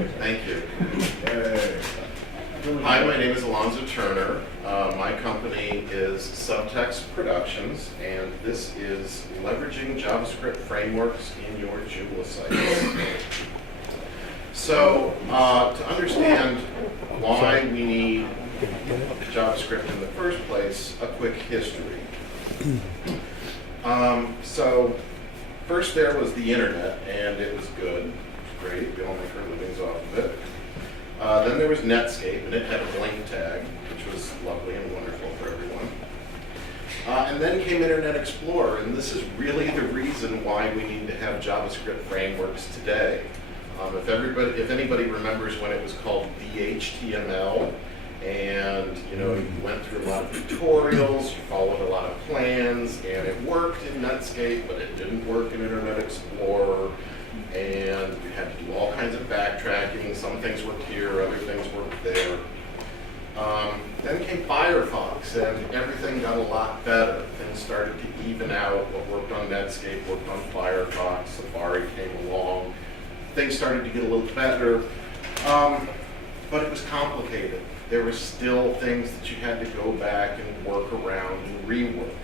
Thank you. Hi, my name is Alonzo Turner. My company is Subtext Productions, and this is leveraging JavaScript frameworks in your Joomla sites. So, to understand why we need JavaScript in the first place, a quick history. So, first there was the internet, and it was good. It was great. We all make our livings off of it. Then there was Netscape, and it had a blank tag, which was lovely and wonderful for everyone. And then came Internet Explorer, and this is really the reason why we need to have JavaScript frameworks today. If anybody remembers when it was called JHTML, and you went through a lot of tutorials, you followed a lot of plans, and it worked in Netscape, but it didn't work in Internet Explorer. And we had to do all kinds of backtracking. Some things worked here, other things worked there. Then came Firefox, and everything got a lot better. Things started to even out. What worked on Netscape worked on Firefox. Safari came along. Things started to get a little better, but it was complicated. There were still things that you had to go back and work around and rework.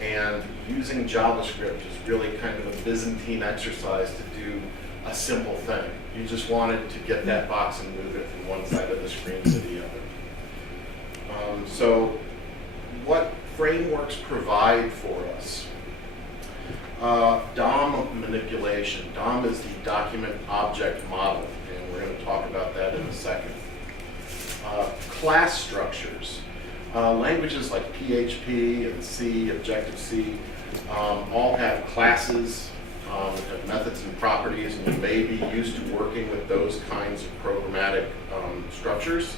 And using JavaScript is really kind of a Byzantine exercise to do a simple thing. You just wanted to get that box and move it from one side of the screen to the other. So what frameworks provide for us? DOM manipulation. DOM is the document object model, and we're going to talk about that in a second. Class structures. Languages like PHP and C, Objective-C, all have classes, have methods and properties, and you may be used to working with those kinds of programmatic structures.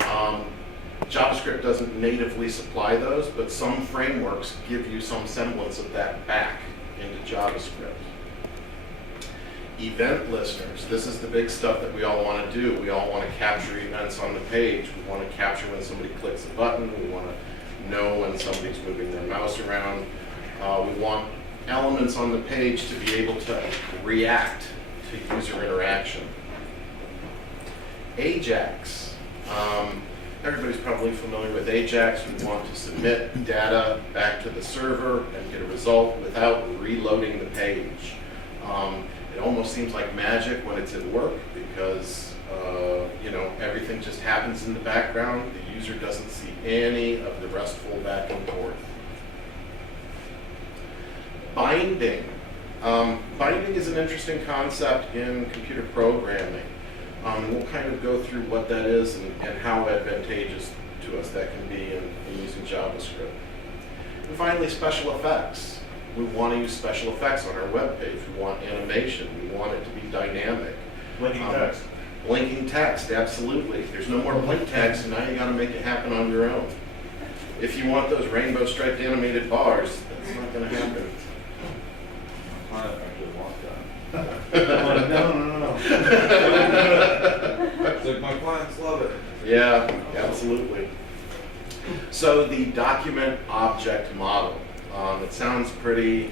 JavaScript doesn't natively supply those, but some frameworks give you some semblance of that back into JavaScript. Event listeners. This is the big stuff that we all want to do. We all want to capture events on the page. We want to capture when somebody clicks a button. We want to know when somebody's moving their mouse around. We want elements on the page to be able to react to user interaction. Ajax. Everybody's probably familiar with Ajax. We want to submit data back to the server and get a result without reloading the page. It almost seems like magic when it's at work because everything just happens in the background. The user doesn't see any of the restful back and forth. Binding. Binding is an interesting concept in computer programming. We'll kind of go through what that is and how advantageous to us that can be in using JavaScript. And finally, special effects. We want to use special effects on our web page. We want animation. We want it to be dynamic. Blinking text. Blinking text, absolutely. There's no more blink text, and now you got to make it happen on your own. If you want those rainbow striped animated bars, that's not going to happen. No. It's like my clients love it. Yeah, absolutely. So the document object model. It sounds pretty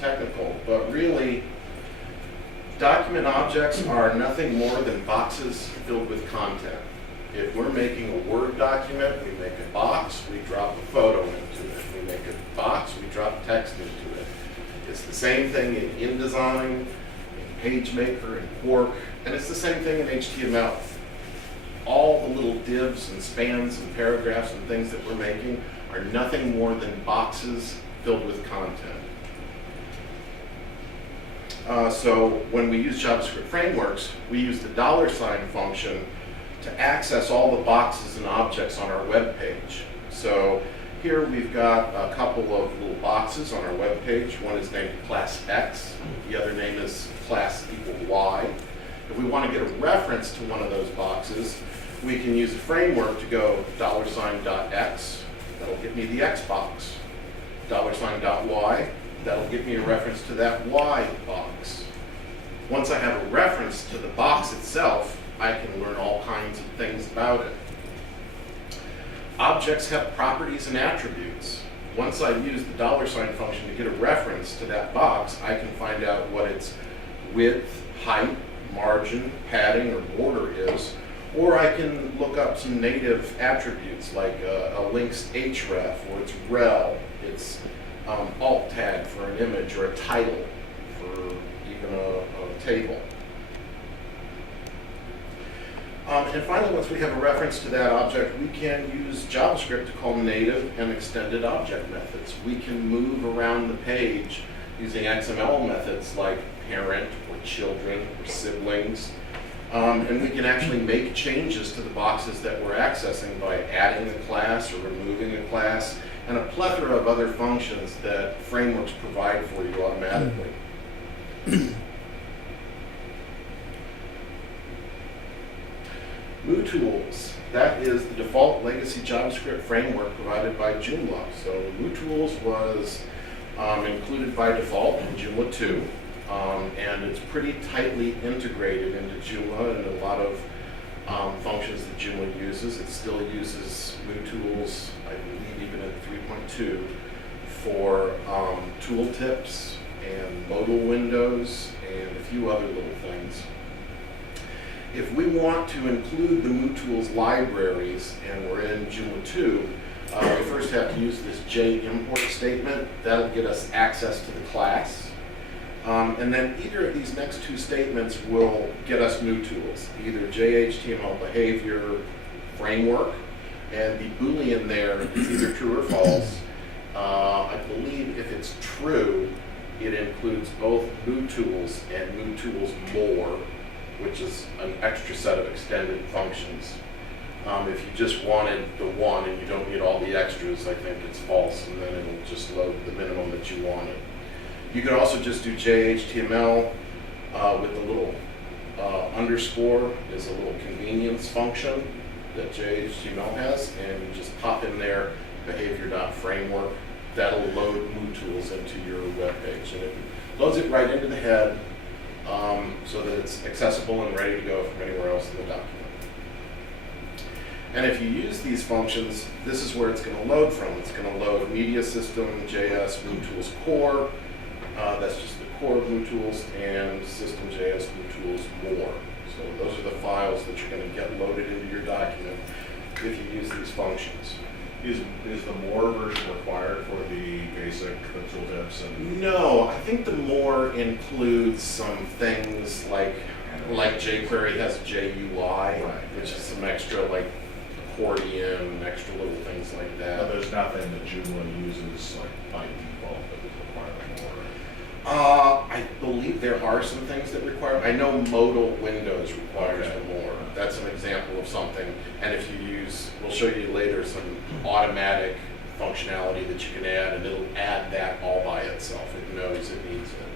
technical, but really, document objects are nothing more than boxes filled with content. If we're making a Word document, we make a box, we drop a photo into it. We make a box, we drop text into it. It's the same thing in InDesign, in PageMaker, in Quark, and it's the same thing in HTML. All the little divs and spans and paragraphs and things that we're making are nothing more than boxes filled with content. So when we use JavaScript frameworks, we use the $sign function to access all the boxes and objects on our web page. So here we've got a couple of little boxes on our web page. One is named class X, the other name is class equal Y. If we want to get a reference to one of those boxes, we can use a framework to go $.x, that'll get me the X box. $.y, that'll give me a reference to that Y box. Once I have a reference to the box itself, I can learn all kinds of things about it. Objects have properties and attributes. Once I use the $sign function to get a reference to that box, I can find out what its width, height, margin, padding, or border is, or I can look up some native attributes like a link's href, or its rel, its alt tag for an image, or a title for even a table. And finally, once we have a reference to that object, we can use JavaScript to call native and extended object methods. We can move around the page using XML methods like parent or children or siblings. And we can actually make changes to the boxes that we're accessing by adding a class or removing a class, and a plethora of other functions that frameworks provide for you automatically. MooTools, that is the default legacy JavaScript framework provided by Joomla. So MooTools was included by default in Joomla 2, and it's pretty tightly integrated into Joomla and a lot of functions that Joomla uses. It still uses MooTools, I believe even in 3.2, for Tooltips and modal windows and a few other little things. If we want to include the MooTools libraries and we're in Joomla 2, we first have to use this jimport statement. That'll get us access to the class. And then either of these next two statements will get us MooTools, either JHTMLBehaviour framework, and the Boolean there is either true or false. I believe if it's true, it includes both MooTools and MooTools more, which is an extra set of extended functions. If you just wanted the one and you don't need all the extras, I think it's false, and then it'll just load the minimum that you wanted. You could also just do JHTML with the little underscore is a little convenience function that JHTML has, and you just pop in there behavior.framework. That'll load MooTools into your web page, and it loads it right into the head so that it's accessible and ready to go from anywhere else in the document. And if you use these functions, this is where it's going to load from. It's going to load media system, JS, MooTools core. That's just the core of MooTools, and system.js, MooTools more. So those are the files that you're going to get loaded into your document if you use these functions. Is the more version required for the basic, the tooltips and? No, I think the more includes some things like jQuery has JUI, right, which is some extra like accordion, extra little things like that. But there's nothing that Joomla uses like by default that would require more. I believe there are some things that require. I know modal windows requires more. That's an example of something. And if you use, we'll show you later some automatic functionality that you can add, and it'll add that all by itself. It knows it needs it.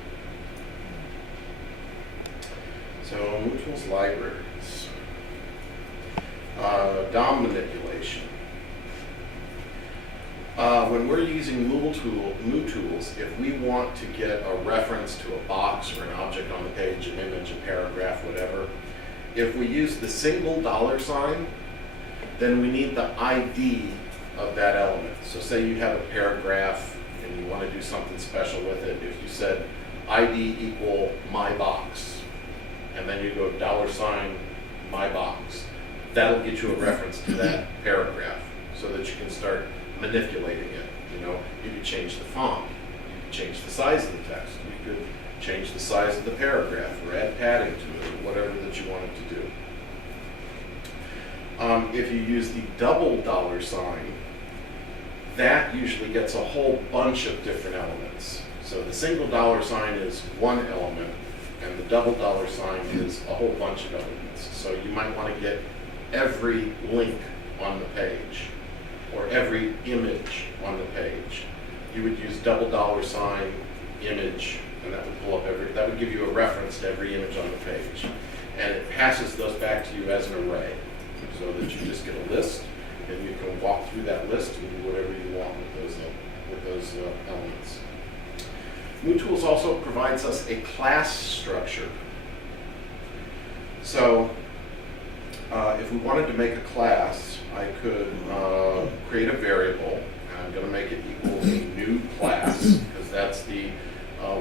So MooTools libraries, DOM manipulation. When we're using MooTools, if we want to get a reference to a box or an object on the page, an image, a paragraph, whatever, if we use the single $, then we need the ID of that element. So say you have a paragraph and you want to do something special with it. If you said ID equal my box, and then you go $ my box, that'll get you a reference to that paragraph so that you can start manipulating it. You know, you could change the font, you could change the size of the text, you could change the size of the paragraph or add padding to it, or whatever that you wanted to do. If you use the double $, that usually gets a whole bunch of different elements. So the single $, is one element, and the double $, is a whole bunch of elements. So you might want to get every link on the page, or every image on the page. You would use double $ image, and that would pull up that would give you a reference to every image on the page. And it passes those back to you as an array, so that you just get a list, and you can walk through that list and do whatever you want with those elements. MooTools also provides us a class structure. So if we wanted to make a class, I could create a variable, and I'm going to make it equal a new class, because that's the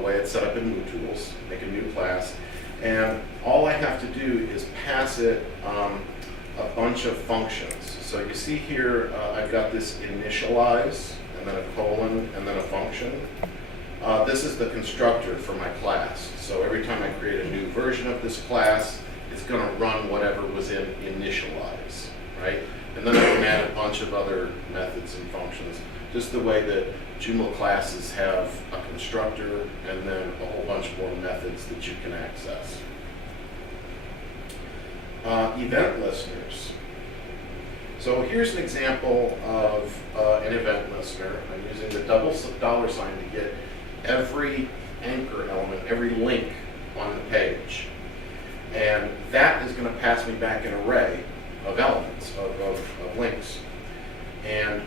way it's set up in MooTools. Make a new class, And all I have to do is pass it a bunch of functions. So you see here, I've got this initialize, and then a colon, and then a function. This is the constructor for my class. So every time I create a new version of this class, it's going to run whatever was in initialize, right? And then I can add a bunch of other methods and functions, just the way that Joomla classes have a constructor and then a whole bunch more methods that you can access. Event listeners. So here's an example of an event listener. I'm using the $$ to get every anchor element, every link on the page. And that is going to pass me back an array of elements, of links. And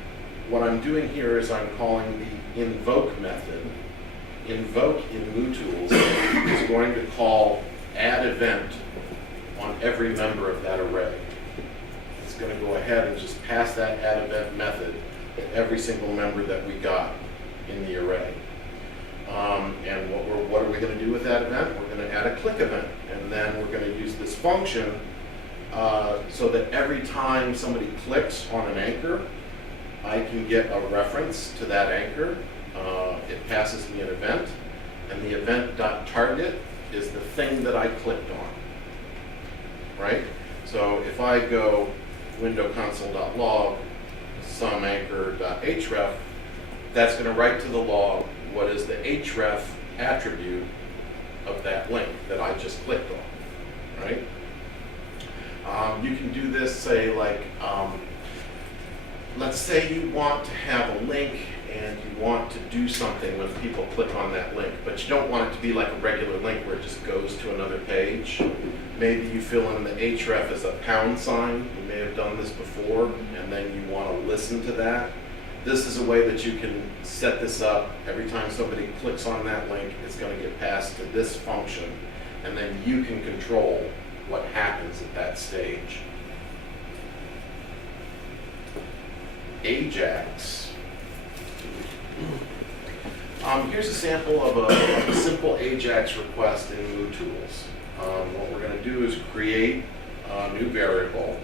what I'm doing here is I'm calling the invoke method. Invoke in MooTools is going to call add event on every member of that array. It's going to go ahead and just pass that add event method to every single member that we got in the array. And what are we going to do with that event? We're going to add a click event, and then we're going to use this function so that every time somebody clicks on an anchor, I can get a reference to that anchor. It passes me an event, and the event.target is the thing that I clicked on, right? So if I go window console.log some anchor.href, that's going to write to the log what is the href attribute of that link that I just clicked on, right? You can do this, say, like, let's say you want to have a link and you want to do something when people click on that link, but you don't want it to be like a regular link where it just goes to another page. Maybe you fill in the href as a $. You may have done this before, and then you want to listen to that. This is a way that you can set this up. Every time somebody clicks on that link, it's going to get passed to this function, and then you can control what happens at that stage. Ajax. Here's a sample of a simple Ajax request in MooTools. What we're going to do is create a new variable.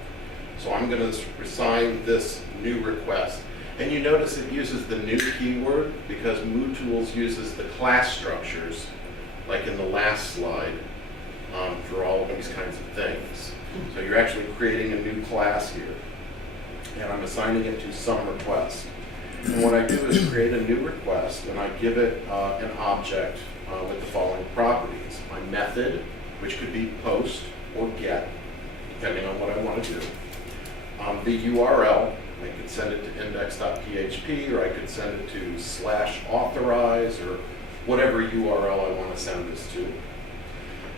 So I'm going to assign this new request. And you notice it uses the new keyword because MooTools uses the class structures, like in the last slide, for all of these kinds of things. So you're actually creating a new class here. And I'm assigning it to some request. And what I do is create a new request, and I give it an object with the following properties. My method, which could be post or get, depending on what I want to do. The URL, I could send it to index.php, or I could send it to /authorize, or whatever URL I want to send this to.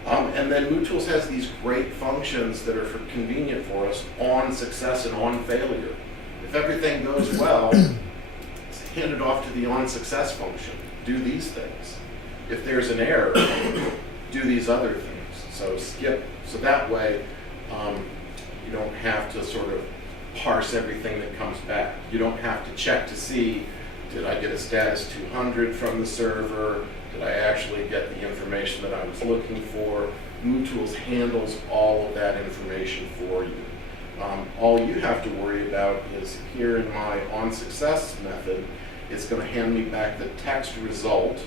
And then MooTools has these great functions that are convenient for us on success and on failure. If everything goes well, hand it off to the on success function. Do these things. If there's an error, do these other things. So skip. So that way, you don't have to sort of parse everything that comes back. You don't have to check to see, did I get a status 200 from the server? Did I actually get the information that I was looking for? MooTools handles all of that information for you. All you have to worry about is here in my onSuccess method, it's going to hand me back the text result,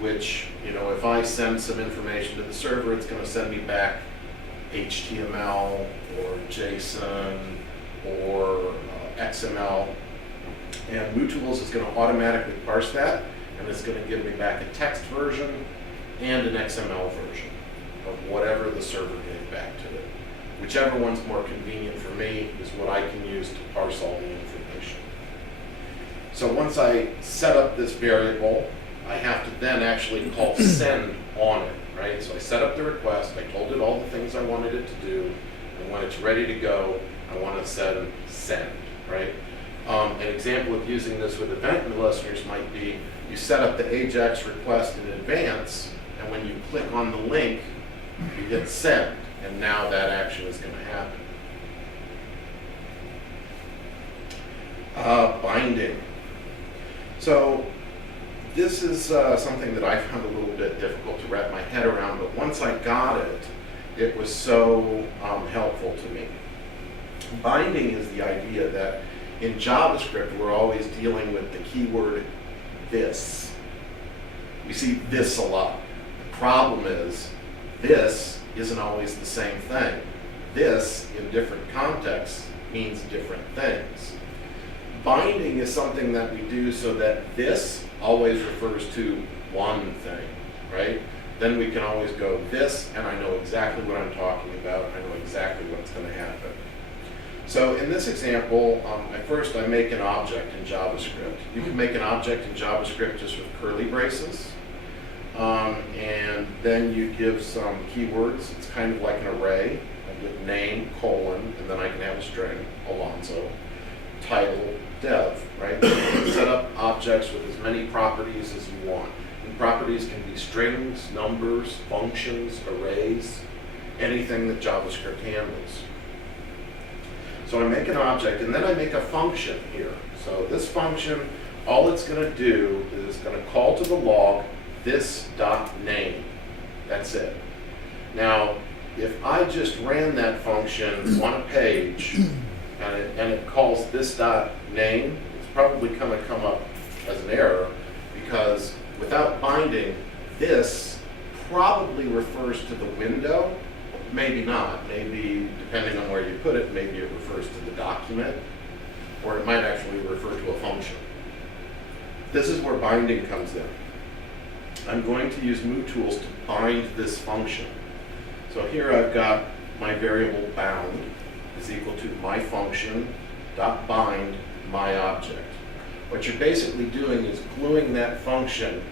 which, if I send some information to the server, it's going to send me back HTML or JSON or XML. And MooTools is going to automatically parse that, and it's going to give me back a text version and an XML version of whatever the server gave back to it. Whichever one's more convenient for me is what I can use to parse all the information. So once I set up this variable, I have to then actually call send on it, right? So I set up the request, I told it all the things I wanted it to do, and when it's ready to go, I want to send, right? An example of using this with event listeners might be you set up the Ajax request in advance, and when you click on the link, you hit send, and now that action is going to happen. Binding. So this is something that I found a little bit difficult to wrap my head around, but once I got it, it was so helpful to me. Binding is the idea that in JavaScript, we're always dealing with the keyword this. We see this a lot. The problem is, this isn't always the same thing. This, in different contexts, means different things. Binding is something that we do so that this always refers to one thing, right? Then we can always go this, and I know exactly what I'm talking about. I know exactly what's going to happen. So in this example, at first I make an object in JavaScript. You can make an object in JavaScript just with curly braces. And then you give some keywords. It's kind of like an array. I give name, colon, and then I can have a string, Alonzo, title, dev, right? You can set up objects with as many properties as you want. And properties can be strings, numbers, functions, arrays, anything that JavaScript handles. So I make an object, and then I make a function here. So this function, all it's going to do is it's going to call to the log this.name. That's it. Now, if I just ran that function on a page, and it calls this.name, it's probably going to come up as an error, because without binding, this probably refers to the window. Maybe not. Maybe, depending on where you put it, maybe it refers to the document, or it might actually refer to a function. This is where binding comes in. I'm going to use MooTools to bind this function. So here I've got my variable bound is equal to my function dot bind my object. What you're basically doing is gluing that function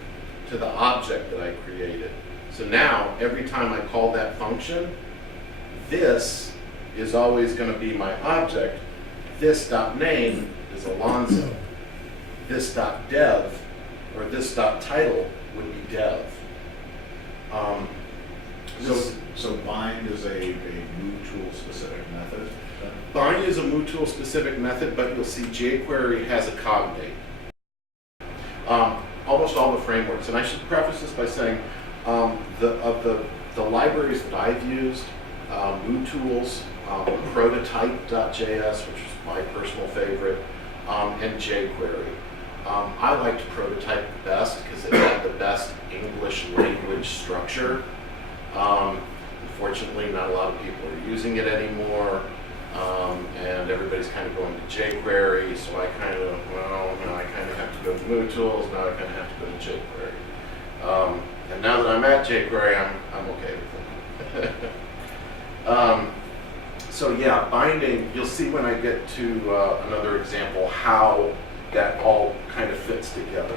to the object that I created. So now, every time I call that function, this is always going to be my object. This.name is Alonzo. This.dev or this.title would be dev. So bind is a MooTool specific method? Bind is a MooTool specific method, but you'll see jQuery has a cognate. Almost all the frameworks, and I should preface this by saying the libraries that I've used, MooTools, Prototype.js, which is my personal favorite, and jQuery. I liked Prototype the best because it had the best English language structure. Unfortunately, not a lot of people are using it anymore, and everybody's kind of going to jQuery, so I kind of, now I kind of have to go to MooTools, now I kind of have to go to jQuery. And now that I'm at jQuery, I'm okay with it. So yeah, binding, you'll see when I get to another example how that all kind of fits together.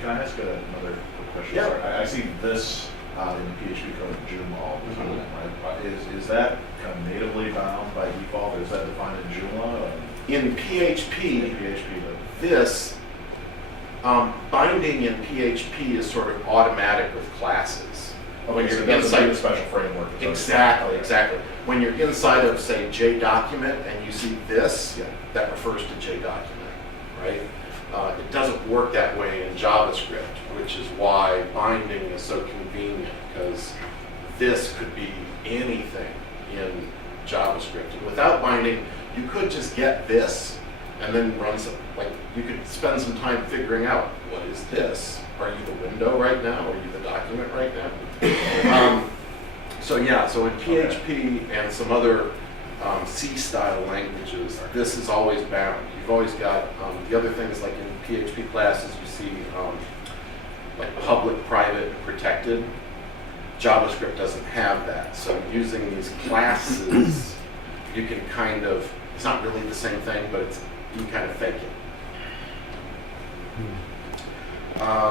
Can I ask another quick question? Yeah. Sorry. I see this in the PHP code Joomla all the time, right? Is that kind of natively bound by default, or is that defined in Joomla? Or? In PHP, In PHP, but this binding in PHP is sort of automatic with classes. when you're inside the special framework. Exactly, exactly. When you're inside of, say, JDocument and you see this, that refers to JDocument, right? It doesn't work that way in JavaScript, which is why binding is so convenient, because this could be anything in JavaScript. And without binding, you could just get this and then run some, like, you could spend some time figuring out, what is this? Are you the window right now? Are you the document right now? So in PHP and some other C-style languages, this is always bound. You've always got the other things, like in PHP classes, you see like public, private, and protected. JavaScript doesn't have that. So using these classes, you can kind of, it's not really the same thing, but you can kind of fake it.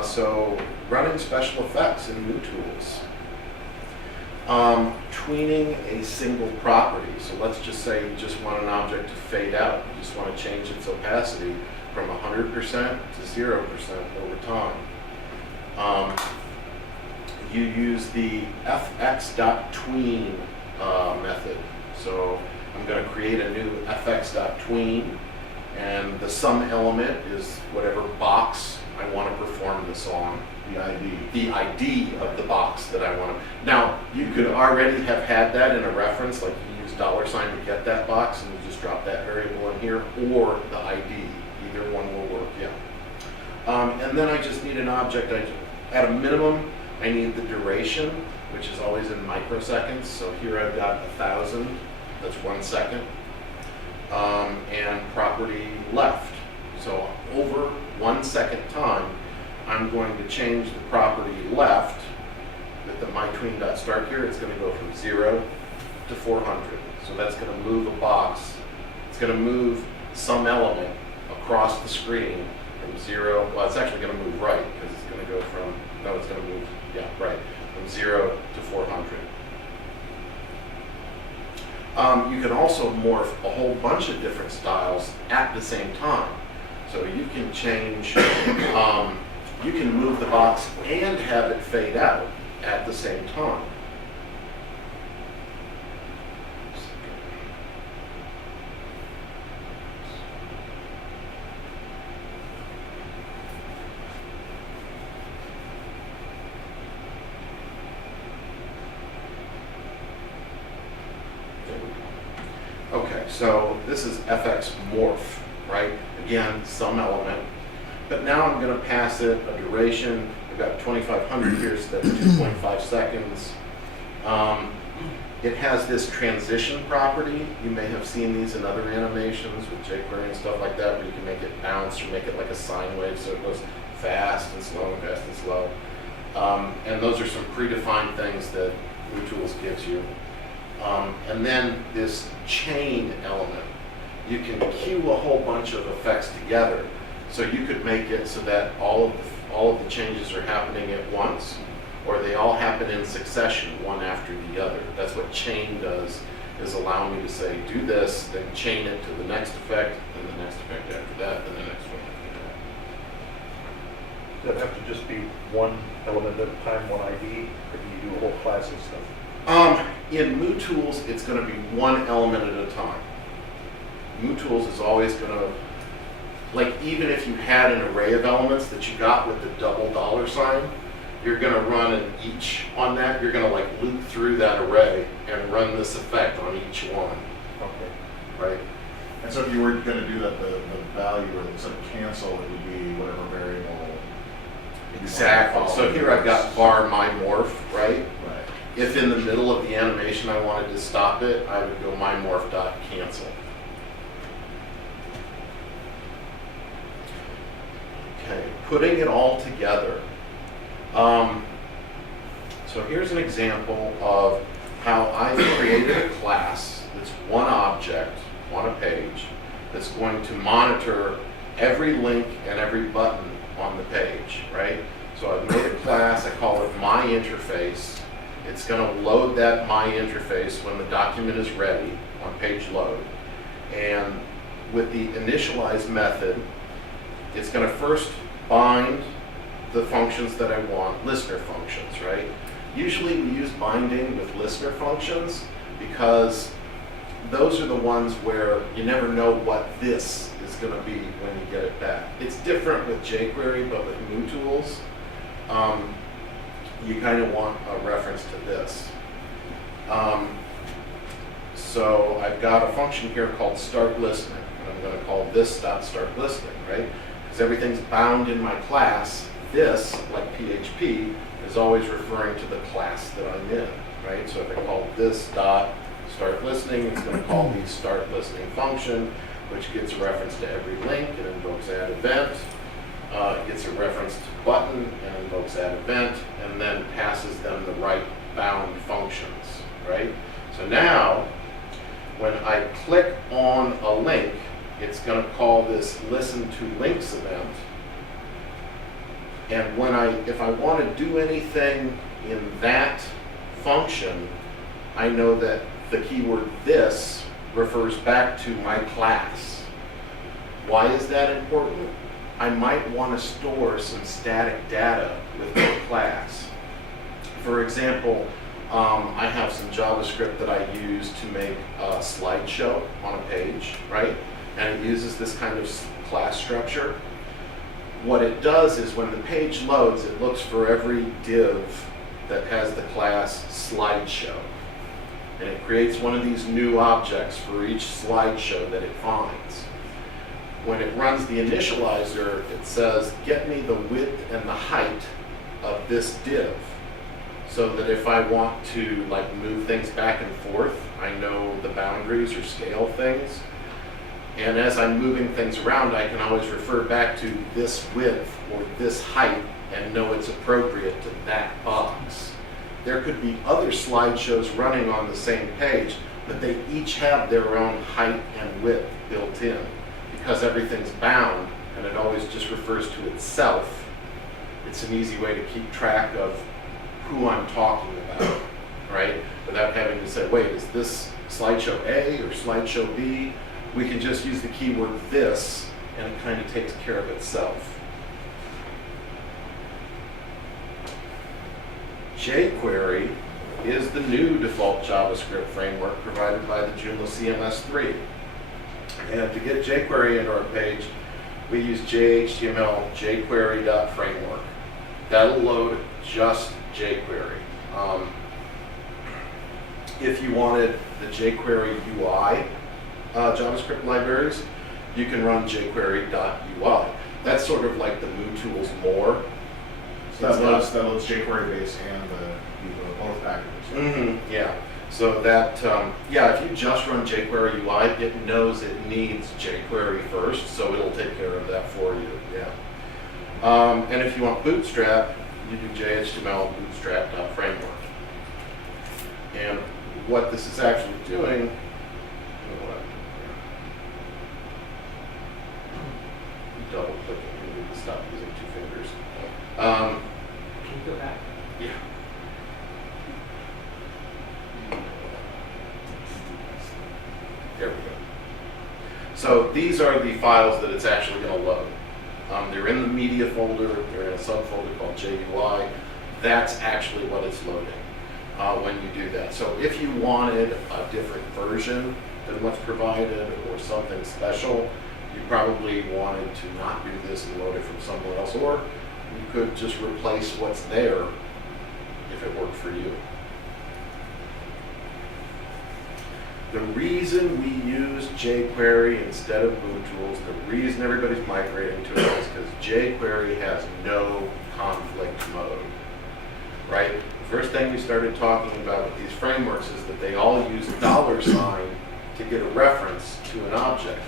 So running special effects in MooTools. Tweening a single property. So let's just say you just want an object to fade out. You just want to change its opacity from 100% to 0% over time. You use the fx.tween method. So I'm going to create a new fx.tween, and the sum element is whatever box I want to perform this on. The ID. The ID of the box that I want to. Now, you could already have had that in a reference, like you use $ to get that box, and you just drop that variable in here, or the ID. Either one will work, yeah. And then I just need an object. At a minimum, I need the duration, which is always in microseconds. So here I've got 1,000, that's 1 second. And property left. So over 1 second time, I'm going to change the property left with the myTween.start here. It's going to go from 0 to 400. So that's going to move a box. It's going to move some element across the screen from 0. Well, it's actually going to move right because it's going to go from, no, it's going to move, yeah, right, from 0 to 400. You can also morph a whole bunch of different styles at the same time. So you can change, you can move the box and have it fade out at the same time. Okay, so this is FX morph, right? Again, some element. But now I'm going to pass it a duration. I've got 2,500 here, so that's 2.5 seconds. It has this transition property. You may have seen these in other animations with jQuery and stuff like that, where you can make it bounce or make it like a sine wave, so it goes fast and slow and fast and slow. And those are some predefined things that MooTools gives you. And then this chain element. You can queue a whole bunch of effects together. So you could make it so that all of the changes are happening at once, or they all happen in succession, one after the other. That's what chain does, is allow me to say, do this, then chain it to the next effect, and the next effect after that, and the next one after that. Does that have to just be one element at a time, one ID, or do you do a whole class of stuff? In MooTools, it's going to be one element at a time. MooTools is always going to, like, even if you had an array of elements that you got with the double $, you're going to run an each on that. You're going to, like, loop through that array and run this effect on each one. Okay. Right? And so if you were going to do that, the value, or instead of cancel, it would be whatever variable. Exactly. So here I've got var myMorph, right? Right. If in the middle of the animation I wanted to stop it, I would go myMorph.cancel. Okay, putting it all together. So here's an example of how I've created a class that's one object on a page that's going to monitor every link and every button on the page, right? So I've made a class, I call it myInterface. It's going to load that myInterface when the document is ready on page load. And with the initialize method, it's going to first bind the functions that I want, listener functions, right? Usually we use binding with listener functions because those are the ones where you never know what this is going to be when you get it back. It's different with jQuery, but with MooTools, you kind of want a reference to this. So I've got a function here called start listening, and I'm going to call this .start listening, right? Because everything's bound in my class. This, like PHP, is always referring to the class that I'm in, right? So if I call this .start listening, it's going to call the start listening function, which gets a reference to every link and invokes add event. It gets a reference to button and invokes add event, and then passes them the right bound functions, right? So now, when I click on a link, it's going to call this listen to links event. And when if I want to do anything in that function, I know that the keyword this refers back to my class. Why is that important? I might want to store some static data with my class. For example, I have some JavaScript that I use to make a slideshow on a page, right? And it uses this kind of class structure. What it does is when the page loads, it looks for every div that has the class slideshow. And it creates one of these new objects for each slideshow that it finds. When it runs the initializer, it says, get me the width and the height of this div. So that if I want to like move things back and forth, I know the boundaries or scale things. And as I'm moving things around, I can always refer back to this width or this height and know it's appropriate to that box. There could be other slideshows running on the same page, but they each have their own height and width built in because everything's bound and it always just refers to itself. It's an easy way to keep track of who I'm talking about, right? Without having to say, wait, is this slideshow A or slideshow B? We can just use the keyword this and it kind of takes care of itself. jQuery is the new default JavaScript framework provided by the Joomla CMS 3. And to get jQuery into our page, we use JHTML jQuery.framework. That'll load just jQuery. If you wanted the jQuery UI JavaScript libraries, you can run jQuery.ui. That's sort of like the MooTools more. So that loads jQuery base and both packages. Yeah. So that, if you just run jQuery UI, it knows it needs jQuery first, so it'll take care of that for you. Yeah. And if you want Bootstrap, you do JHTML bootstrap.framework. And what this is actually doing, double clicking, you need to stop using two fingers. Can you go back? Yeah. There we go. So these are the files that it's actually going to load. They're in the media folder, they're in a subfolder called JUI. That's actually what it's loading when you do that. So if you wanted a different version than what's provided or something special, you probably wanted to not do this and load it from somewhere else, or you could just replace what's there if it worked for you. The reason we use jQuery instead of MooTools, the reason everybody's migrating to it is because jQuery has no conflict mode, right? The first thing we started talking about with these frameworks is that they all use $sign to get a reference to an object,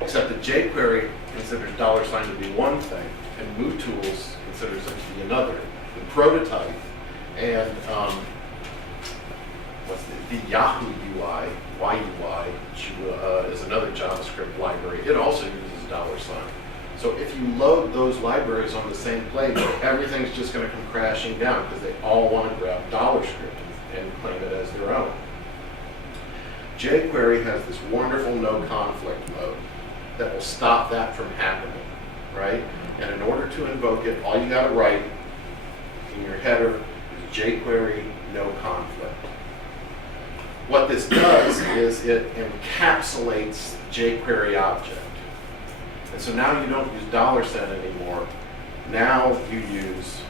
except that jQuery considers $sign to be one thing, and MooTools considers it to be another. The prototype and the Yahoo UI, YUI, is another JavaScript library. It also uses $sign. So if you load those libraries on the same page, everything's just going to come crashing down because they all want to grab JavaScript and claim it as their own. jQuery has this wonderful no conflict mode that will stop that from happening, right? And in order to invoke it, all you got to write in your header is jQuery no conflict. What this does is it encapsulates jQuery object. And so now you don't use $sign anymore. Now you use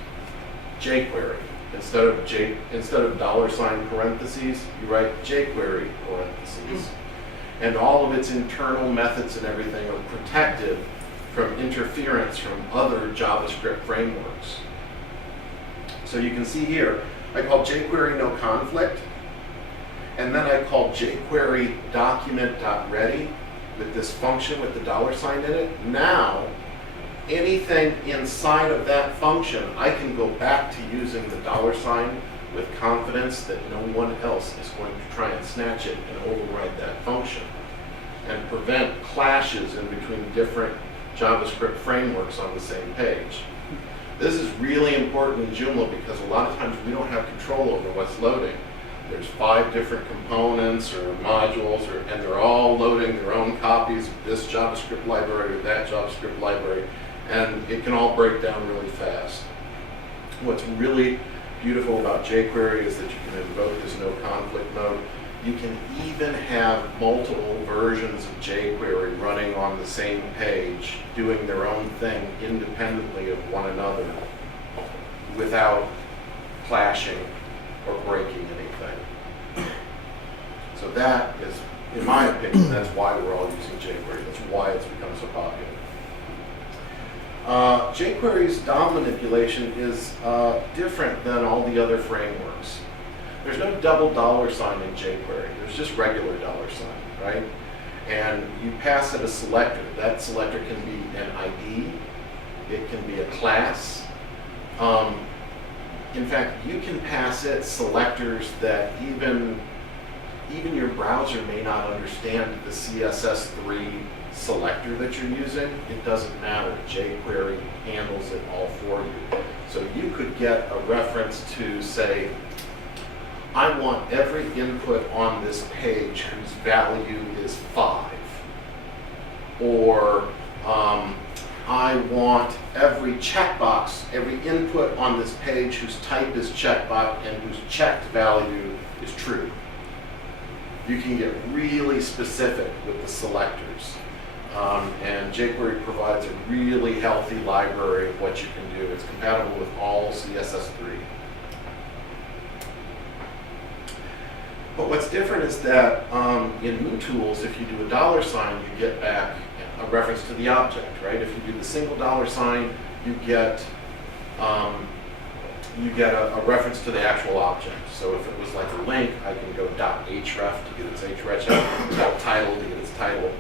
jQuery. Instead of $sign parentheses, you write jQuery parentheses. And all of its internal methods and everything are protected from interference from other JavaScript frameworks. So you can see here, I call jQuery no conflict, and then I call jQuery document.ready with this function with the $sign in it. Now, anything inside of that function, I can go back to using the $sign with confidence that no one else is going to try and snatch it and override that function, and prevent clashes in between different JavaScript frameworks on the same page. This is really important in Joomla because a lot of times we don't have control over what's loading. There's 5 different components or modules, and they're all loading their own copies of this JavaScript library or that JavaScript library, and it can all break down really fast. What's really beautiful about jQuery is that you can invoke this no conflict mode. You can even have multiple versions of jQuery running on the same page, doing their own thing independently of one another without clashing or breaking anything. So that is, in my opinion, that's why we're all using jQuery. That's why it's become so popular. jQuery's DOM manipulation is different than all the other frameworks. There's no double $sign in jQuery. There's just regular $sign, right? And you pass it a selector. That selector can be an ID. It can be a class. In fact, you can pass it selectors that even your browser may not understand the CSS3 selector that you're using. It doesn't matter. jQuery handles it all for you. So you could get a reference to, say, I want every input on this page whose value is 5. Or I want every checkbox, every input on this page whose type is checkbox and whose checked value is true. You can get really specific with the selectors. And jQuery provides a really healthy library of what you can do. It's compatible with all CSS3. But what's different is that in MooTools, if you do a $sign, you get back a reference to the object, right? If you do the single $sign, you get a reference to the actual object. So if it was like a link, I can go .href to get its href, .title to get its title.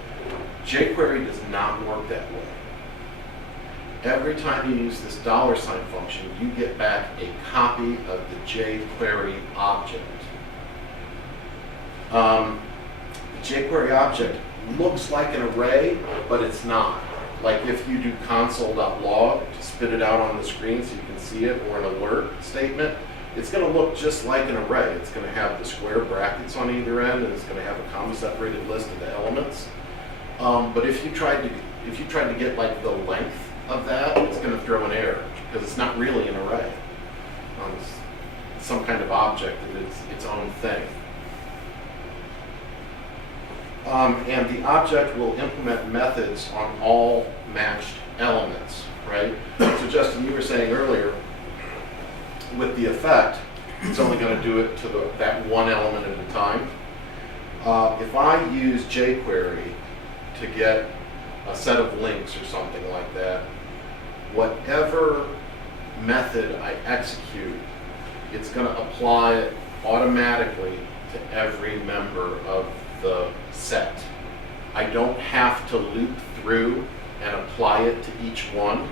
jQuery does not work that way. Every time you use this $sign function, you get back a copy of the jQuery object. The jQuery object looks like an array, but it's not. Like if you do console.log to spit it out on the screen so you can see it, or an alert statement, it's going to look just like an array. It's going to have the square brackets on either end, and it's going to have a comma-separated list of the elements. But if you tried to get like the length of that, it's going to throw an error because it's not really an array. It's some kind of object that is its own thing. And the object will implement methods on all matched elements, right? So Justin, you were saying earlier, with the effect, it's only going to do it to that one element at a time. If I use jQuery to get a set of links or something like that, whatever method I execute, it's going to apply it automatically to every member of the set. I don't have to loop through and apply it to each one.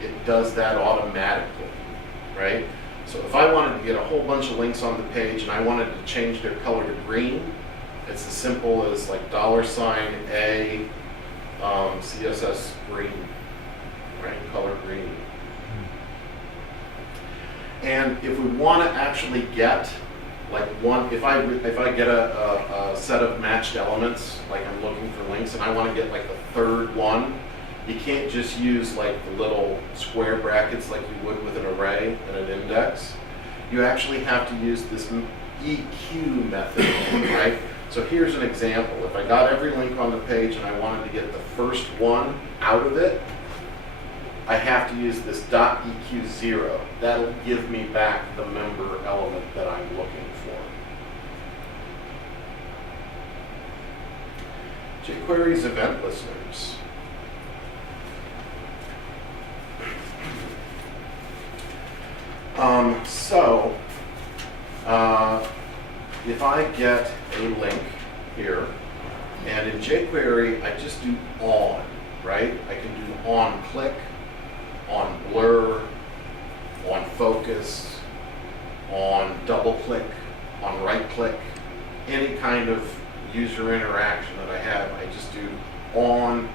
It does that automatically, right? So if I wanted to get a whole bunch of links on the page and I wanted to change their color to green, it's as simple as like $A CSS green, right? Color green. And if we want to actually get like one, if I get a set of matched elements, like I'm looking for links and I want to get like the third one, you can't just use like the little square brackets like you would with an array and an index. You actually have to use this EQ method, right? So here's an example. If I got every link on the page and I wanted to get the first one out of it, I have to use this .eq0. That'll give me back the member element that I'm looking for. jQuery's event listeners. If I get a link here, and in jQuery I just do on, right? I can do on click, on blur, on focus, on double click, on right click, any kind of user interaction that I have, I just do on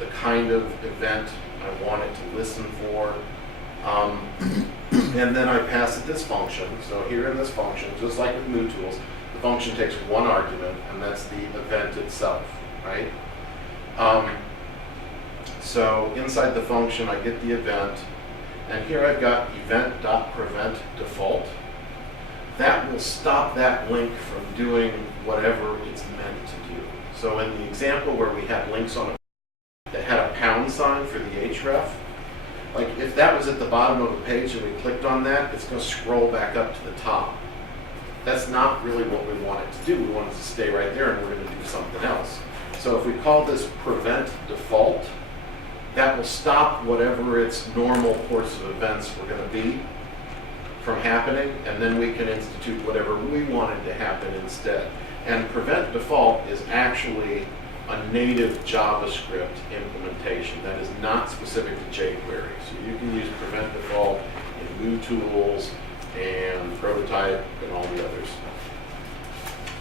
the kind of event I want it to listen for. And then I pass it this function. So here in this function, just like with MooTools, the function takes one argument, and that's the event itself, right? So inside the function, I get the event, and here I've got event.prevent default. that will stop that link from doing whatever it's meant to do. So in the example where we had links on a that had a pound sign for the href, like if that was at the bottom of a page and we clicked on that, it's going to scroll back up to the top. That's not really what we want it to do. We want it to stay right there and we're going to do something else. So if we call this prevent default, that will stop whatever its normal course of events were going to be from happening, and then we can institute whatever we wanted to happen instead. And prevent default is actually a native JavaScript implementation that is not specific to jQuery. So you can use prevent default in MooTools and Prototype and all the others.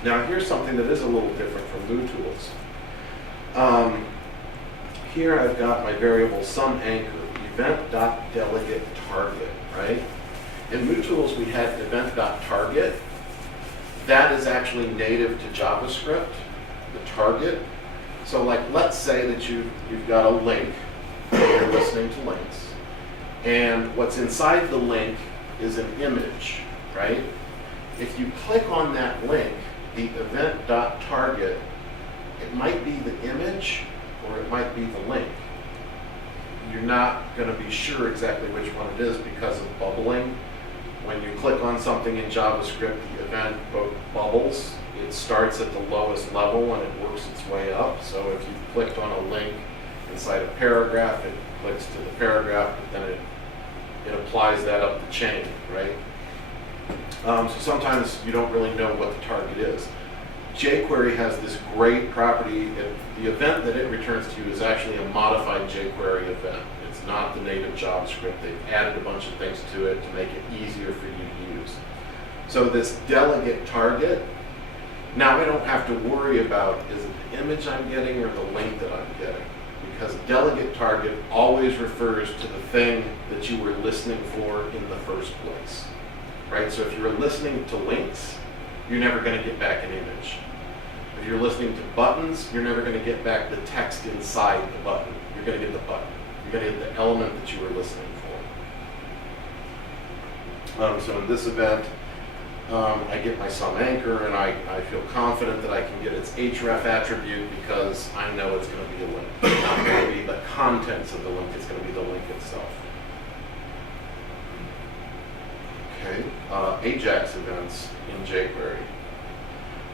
Now here's something that is a little different from MooTools. Here I've got my variable SumAnchor, event.delegateTarget, right? In MooTools we had event.target. That is actually native to JavaScript, the target. So like let's say that you've got a link, you're listening to links, and what's inside the link is an image, right? If you click on that link, the event.target, it might be the image or it might be the link. You're not going to be sure exactly which one it is because of bubbling. When you click on something in JavaScript, the event bubbles. It starts at the lowest level and it works its way up. So if you clicked on a link inside a paragraph, it clicks to the paragraph, but then it applies that up the chain, right? So sometimes you don't really know what the target is. jQuery has this great property. The event that it returns to you is actually a modified jQuery event. It's not the native JavaScript. They've added a bunch of things to it to make it easier for you to use. So this delegate target, now I don't have to worry about is it the image I'm getting or the link that I'm getting, because delegate target always refers to the thing that you were listening for in the first place, right? So if you're listening to links, you're never going to get back an image. If you're listening to buttons, you're never going to get back the text inside the button. You're going to get the button. You're going to get the element that you were listening for. So in this event, I get my SumAnchor, and I feel confident that I can get its href attribute because I know it's going to be a link. It's not going to be the contents of the link, it's going to be the link itself. Okay, Ajax events in jQuery.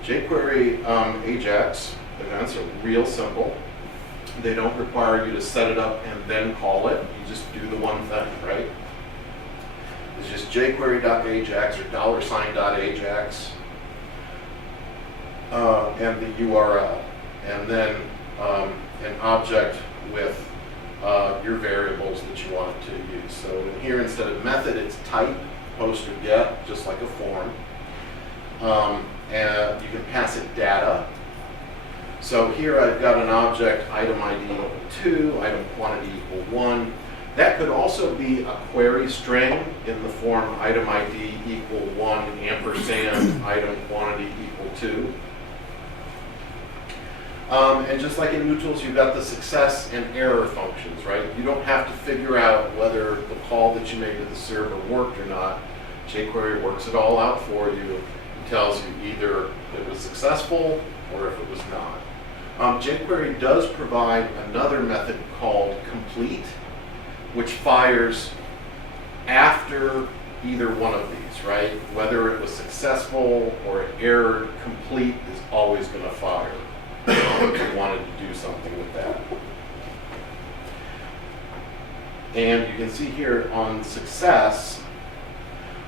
jQuery Ajax events are real simple. They don't require you to set it up and then call it. You just do the one thing, right? It's just jQuery.ajax or $.ajax and the URL, and then an object with your variables that you want it to use. So in here, instead of method, it's type, post or get, just like a form. And you can pass it data. So here I've got an object, item ID equal 2, item quantity equal 1. That could also be a query string in the form item ID equal 1 ampersand item quantity equal 2. And just like in MooTools, you've got the success and error functions, right? You don't have to figure out whether the call that you made to the server worked or not. jQuery works it all out for you. It tells you either it was successful or if it was not. jQuery does provide another method called complete, which fires after either one of these, right? Whether it was successful or it errored, complete is always going to fire if you wanted to do something with that. And you can see here on success,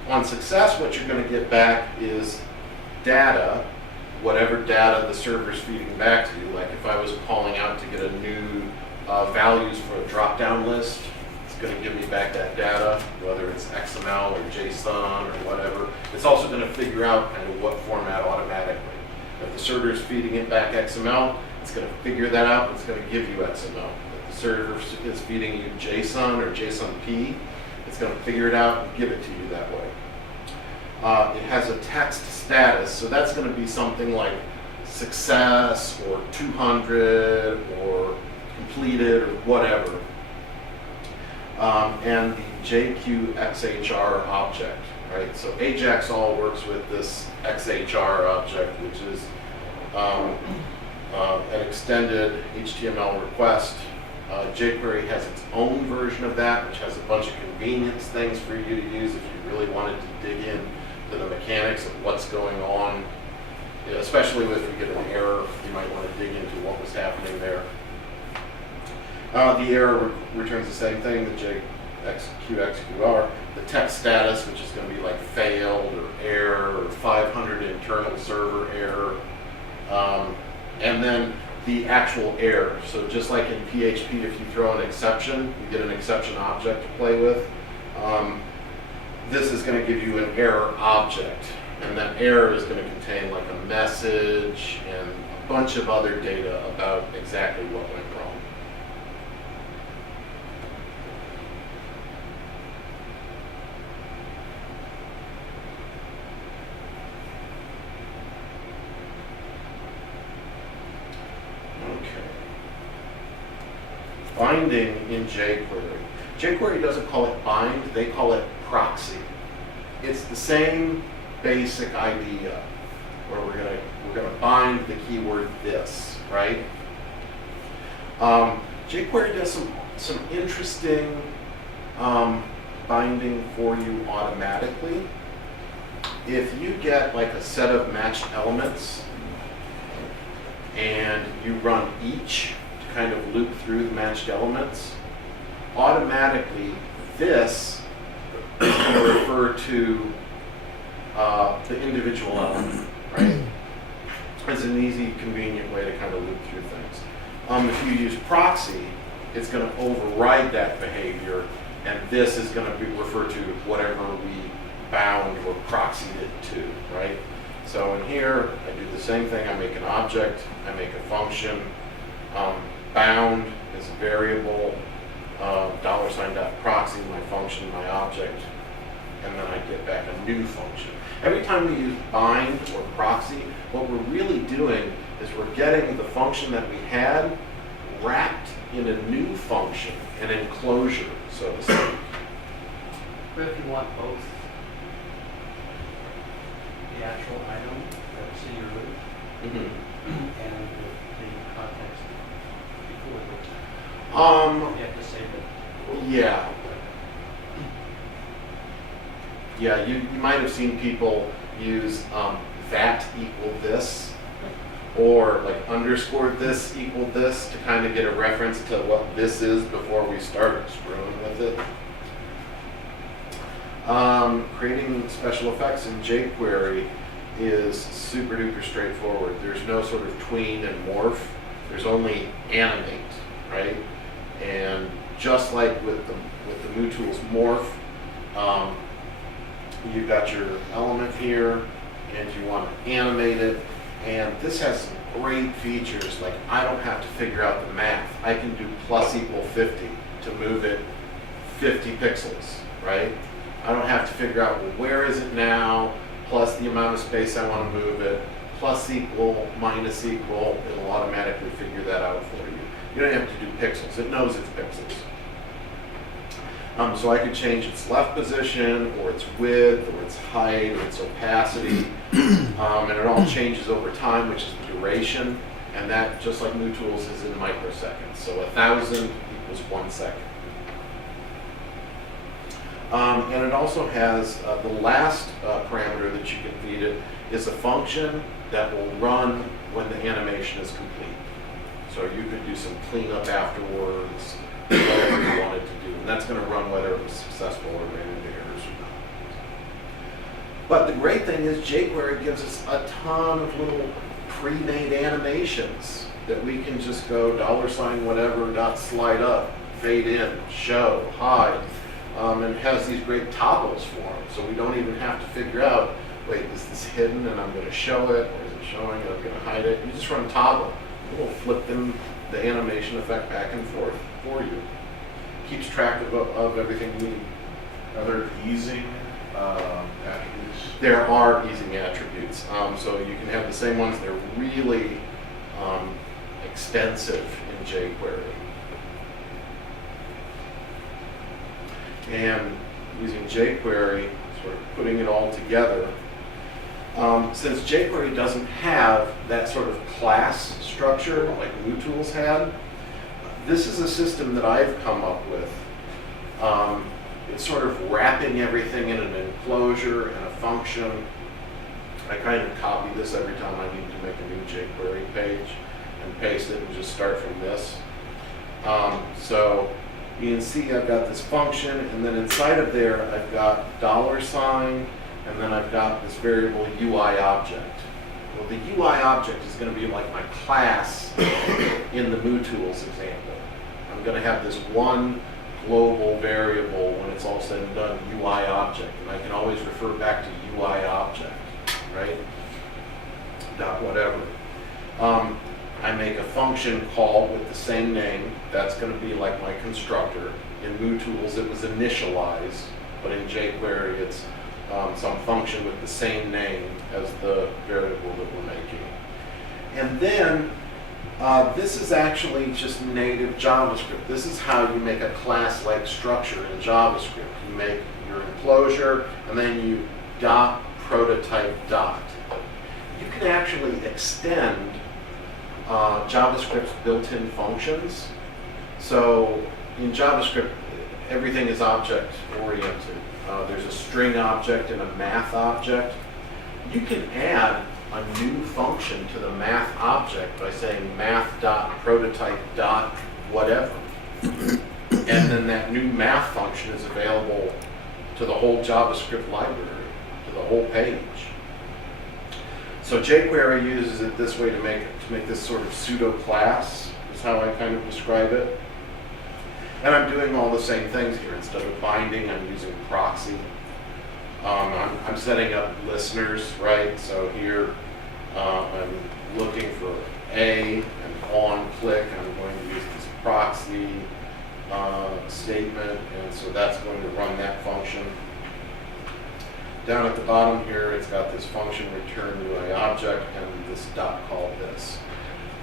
what you're going to get back is data, whatever data the server's feeding back to you. Like if I was calling out to get a new values for a drop-down list, it's going to give me back that data, whether it's XML or JSON or whatever. It's also going to figure out kind of what format automatically. If the server is feeding it back XML, it's going to figure that out, and it's going to give you XML. If the server is feeding you JSON or JSONP, it's going to figure it out and give it to you that way. It has a text status, so that's going to be something like success or 200 or completed or whatever. And the JQXHR object. right? So Ajax all works with this XHR object, which is an extended HTML request. jQuery has its own version of that, which has a bunch of convenience things for you to use if you really wanted to dig in to the mechanics of what's going on. Especially if we get an error, you might want to dig into what was happening there. The error returns the same thing, the JXQXQR. The text status, which is going to be like failed or error or 500 internal server error. And then the actual error. So just like in PHP, if you throw an exception, you get an exception object to play with. This is going to give you an error object. And that error is going to contain like a message and a bunch of other data about exactly what went wrong. Okay. Binding in jQuery. jQuery doesn't call it bind, they call it proxy. It's the same basic idea where we're gonna bind the keyword this, right? jQuery does some interesting binding for you automatically. If you get like a set of matched elements and you run each to kind of loop through the matched elements, automatically this is going to refer to the individual element, right? It's an easy, convenient way to kind of loop through things. If you use proxy, it's going to override that behavior, and this is going to be refer to whatever we bound or proxied it to, right? So in here, I do the same thing. I make an object, I make a function. Bound is a variable, $.proxy, my function, my object, and then I get back a new function. Every time we use bind or proxy, what we're really doing is we're getting the function that we had wrapped in a new function, an enclosure, so to speak. But if you want both the actual item that's in your loop and the context before the you have to save it. Yeah. Yeah, you might have seen people use that equal this, or like underscore this equal this to kind of get a reference to what this is before we start screwing with it. Creating special effects in jQuery is super duper straightforward. There's no sort of tween and morph. There's only animate, right? And just like with the MooTools morph, you've got your element here, and you want to animate it. And this has some great features, like I don't have to figure out the math. I can do plus equal 50 to move it 50 pixels, right? I don't have to figure out, well, where is it now, plus the amount of space I want to move it, plus equal, minus equal. It'll automatically figure that out for you. You don't have to do pixels. It knows it's pixels. So I could change its left position, or its width, or its height, or its opacity, and it all changes over time, which is the duration, and that, just like MooTools, is in microseconds. So 1,000 equals 1 second. And it also has the last parameter that you can feed it is a function that will run when the animation is complete. So you could do some cleanup afterwards, whatever you wanted to do, and that's going to run whether it was successful or ran into errors or not. But the great thing is jQuery gives us a ton of little pre-made animations that we can just go $whatever, dot slide up, fade in, show, hide, and it has these great toggles for them, so we don't even have to figure out, wait, is this hidden and I'm going to show it, or is it showing and I'm going to hide it? You just run toggle. It will flip them, the animation effect back and forth for you. Keeps track of everything you need. Are there easing attributes? There are easing attributes. So you can have the same ones. They're really extensive in jQuery. And using jQuery, sort of putting it all together. Since jQuery doesn't have that sort of class structure like MooTools had, this is a system that I've come up with. It's sort of wrapping everything in an enclosure and a function. I kind of copy this every time I need to make a new jQuery page and paste it and just start from this. So you can see I've got this function, and then inside of there I've got $, and then I've got this variable UI object. Well, the UI object is going to be like my class in the MooTools example. I'm going to have this one global variable when it's all said and done, UI object, and I can always refer back to UI object, right? Dot whatever. I make a function call with the same name. That's going to be like my constructor. In MooTools, it was initialized, but in jQuery, it's some function with the same name as the variable that we're making. And then this is actually just native JavaScript. This is how you make a class-like structure in JavaScript. You make your enclosure, and then you dot prototype dot. You can actually extend JavaScript's built-in functions. So in JavaScript, everything is object-oriented. There's a string object and a math object. You can add a new function to the math object by saying math.prototype.whatever. And then that new math function is available to the whole JavaScript library, to the whole page. So jQuery uses it this way to make this sort of pseudo class, is how I kind of describe it. And I'm doing all the same things here. Instead of binding, I'm using proxy. I'm setting up listeners, right? So here I'm looking for A, and on click, I'm going to use this proxy statement, and so that's going to run that function. Down at the bottom here, it's got this function return UI object and this dot call this.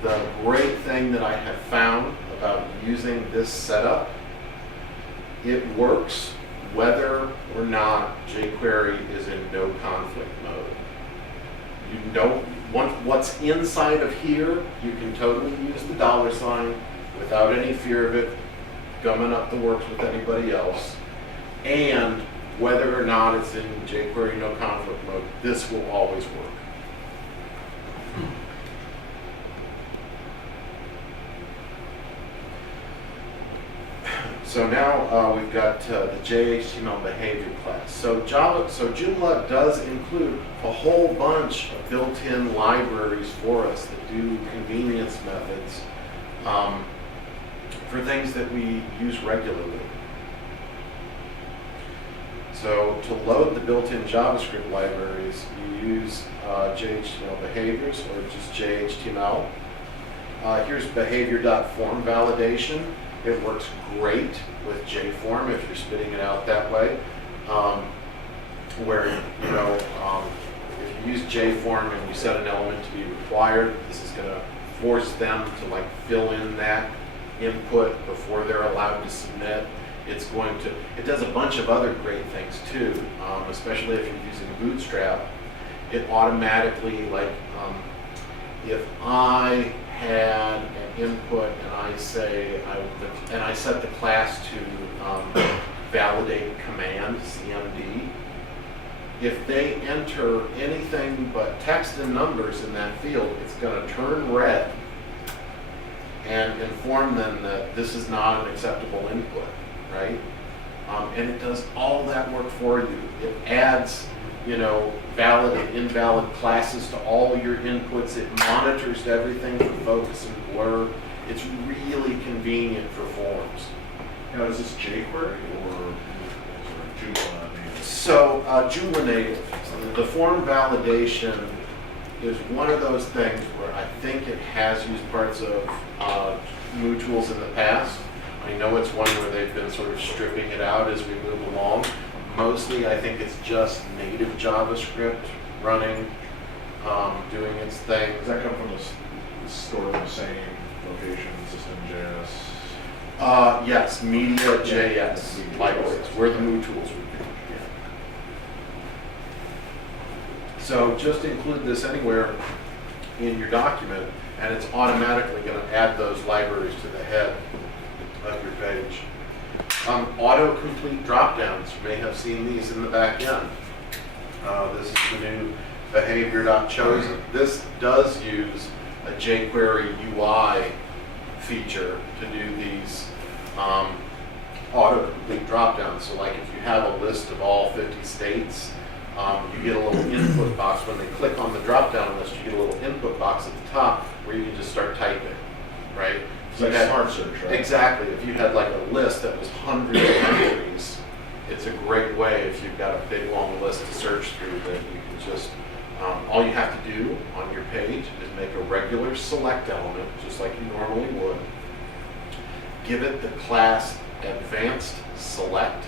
The great thing that I have found about using this setup, it works whether or not jQuery is in no conflict mode. You don't want what's inside of here, you can totally use the $ without any fear of it gumming up the works with anybody else. And whether or not it's in jQuery no conflict mode, this will always work. So now we've got the JHTMLBehaviour class. So Joomla does include a whole bunch of built-in libraries for us that do convenience methods for things that we use regularly. So to load the built-in JavaScript libraries, you use JHTMLBehaviors or just JHTML. Here's behavior.form validation. It works great with JForm if you're spitting it out that way. Where, if you use JForm and you set an element to be required, this is going to force them to like fill in that input before they're allowed to submit. It does a bunch of other great things too, especially if you're using Bootstrap. It automatically, if I had an input and I say, and I set the class to validate command, CMD, if they enter anything but text and numbers in that field, it's going to turn red and inform them that this is not an acceptable input, right? And it does all that work for you. It adds, valid and invalid classes to all your inputs. It monitors everything for focus and blur. It's really convenient for forms. Now, is this jQuery or Joomla native? So Joomla native. The form validation is one of those things where I think it has used parts of MooTools in the past. I know it's one where they've been sort of stripping it out as we move along. Mostly, I think it's just native JavaScript running, doing its thing. Does that come from the store in the same location, System.js? Yes, Media.js libraries, where the MooTools would be. So just include this anywhere in your document, and it's automatically going to add those libraries to the head of your page. Autocomplete dropdowns, you may have seen these in the back end. This is the new behavior.chosen. This does use a jQuery UI feature to do these autocomplete dropdowns. So like if you have a list of all 50 states, you get a little input box. When they click on the drop-down list, you get a little input box at the top where you can just start typing, right? It's like smart search, right? Exactly. If you had like a list that was hundreds of entries, it's a great way if you've got a big long list to search through that you can just, all you have to do on your page is make a regular select element, just like you normally would. Give it the class advanced select,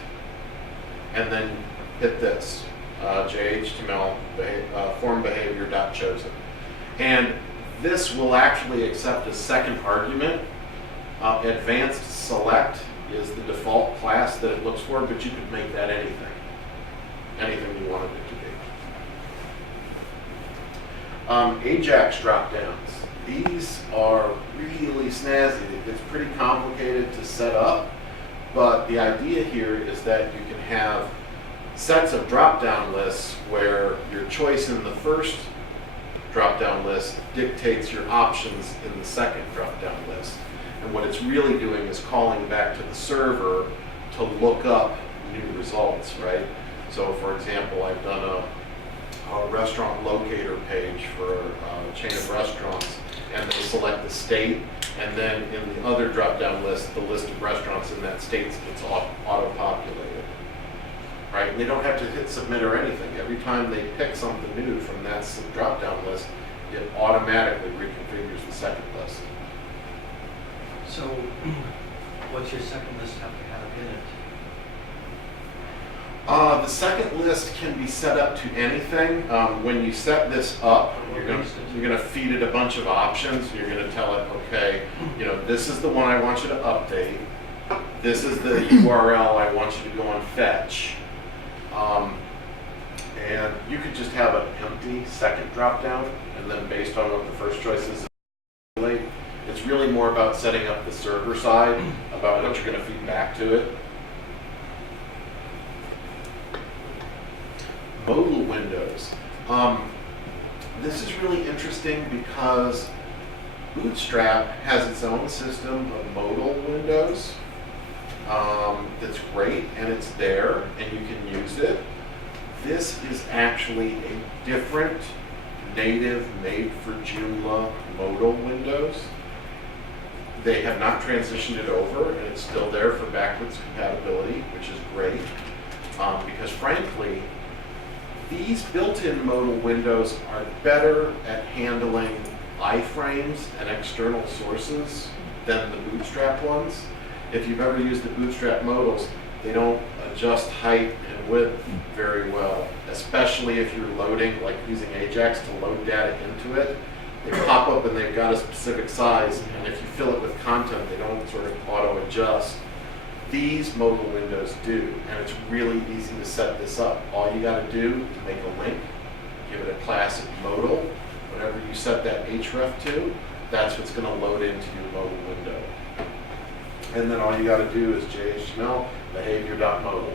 and then hit this. JHTML form behavior.chosen. And this will actually accept a second argument. Advanced select is the default class that it looks for, but you could make that anything you wanted it to be. Ajax dropdowns. These are really snazzy. It's pretty complicated to set up, but the idea here is that you can have sets of drop-down lists where your choice in the first drop-down list dictates your options in the second drop-down list. And what it's really doing is calling back to the server to look up new results, right? So for example, I've done a restaurant locator page for a chain of restaurants, and they select the state, and then in the other drop-down list, the list of restaurants in that state gets auto-populated. Right? They don't have to hit submit or anything. Every time they pick something new from that drop-down list, it automatically reconfigures the second list. So, what's your second list have to have in it? The second list can be set up to anything. When you set this up, you're going to feed it a bunch of options. You're going to tell it, okay, this is the one I want you to update. This is the URL I want you to go and fetch. And you could just have an empty second drop-down, and then based on what the first choice is, it's really more about setting up the server side, about what you're going to feed back to it. Modal windows. This is really interesting because Bootstrap has its own system of modal windows. That's great, and it's there, and you can use it. This is actually a different native made for Joomla modal windows. They have not transitioned it over, and it's still there for backwards compatibility, which is great. Because frankly, these built-in modal windows are better at handling iframes and external sources than the Bootstrap ones. If you've ever used the Bootstrap modals, they don't adjust height and width very well, especially if you're loading, like using Ajax to load data into it. They pop up and they've got a specific size, and if you fill it with content, they don't sort of auto-adjust. These modal windows do, and it's really easy to set this up. All you got to do is make a link, give it a class of modal. Whatever you set that href to, that's what's going to load into your modal window. And then all you got to do is JHTML behavior.modal.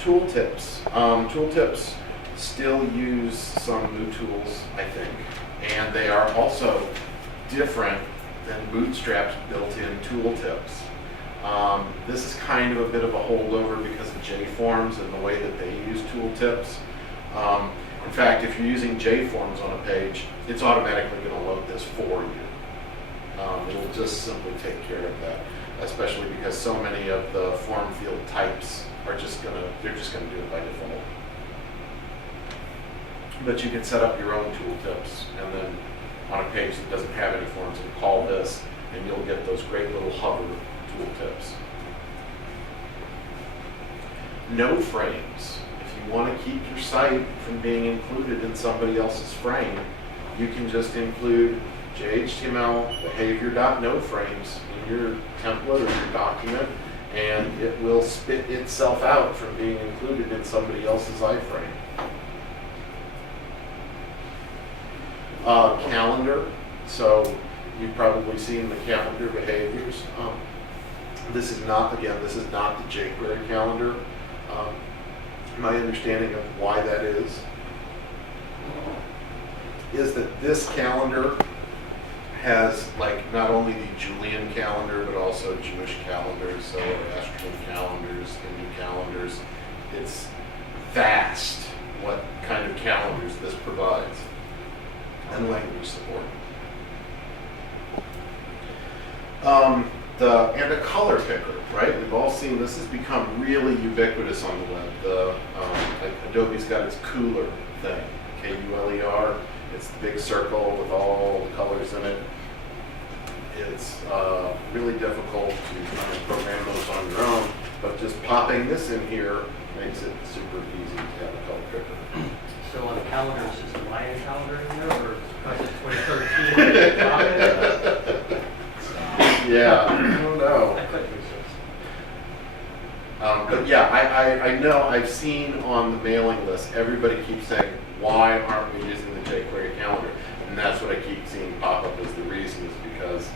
Tooltips. Tooltips still use some MooTools, I think, and they are also different than Bootstrap's built-in tooltips. This is kind of a bit of a holdover because of JForms and the way that they use tooltips. In fact, if you're using JForms on a page, it's automatically going to load this for you. It'll just simply take care of that, especially because so many of the form field types are they're just gonna do it by default. But you can set up your own tooltips, and then on a page that doesn't have any forms, you call this, and you'll get those great little hover tooltips. No frames. If you want to keep your site from being included in somebody else's frame, you can just include JHTML behavior.noframes in your template or your document, and it will spit itself out from being included in somebody else's iframe. Calendar, so you've probably seen the calendar behaviors. This is not the jQuery calendar. My understanding of why that is that this calendar has like not only the Julian calendar but also Jewish calendars, so Astron calendars, Hindu calendars. It's vast what kind of calendars this provides, and language support. And a color picker, right? We've all seen this has become really ubiquitous on the web. Like Adobe's got its Cooler thing, K-U-L-E-R. It's the big circle with all the colors in it. It's really difficult to kind of program those on your own, but just popping this in here makes it super easy to have a color picker. So on the calendar, is this a Mayan calendar in there, or because it's 2013? Yeah, I don't know. I couldn't resist. But yeah, I know, I've seen on the mailing list, everybody keeps saying, why aren't we using the jQuery calendar? And that's what I keep seeing pop up as the reason, is because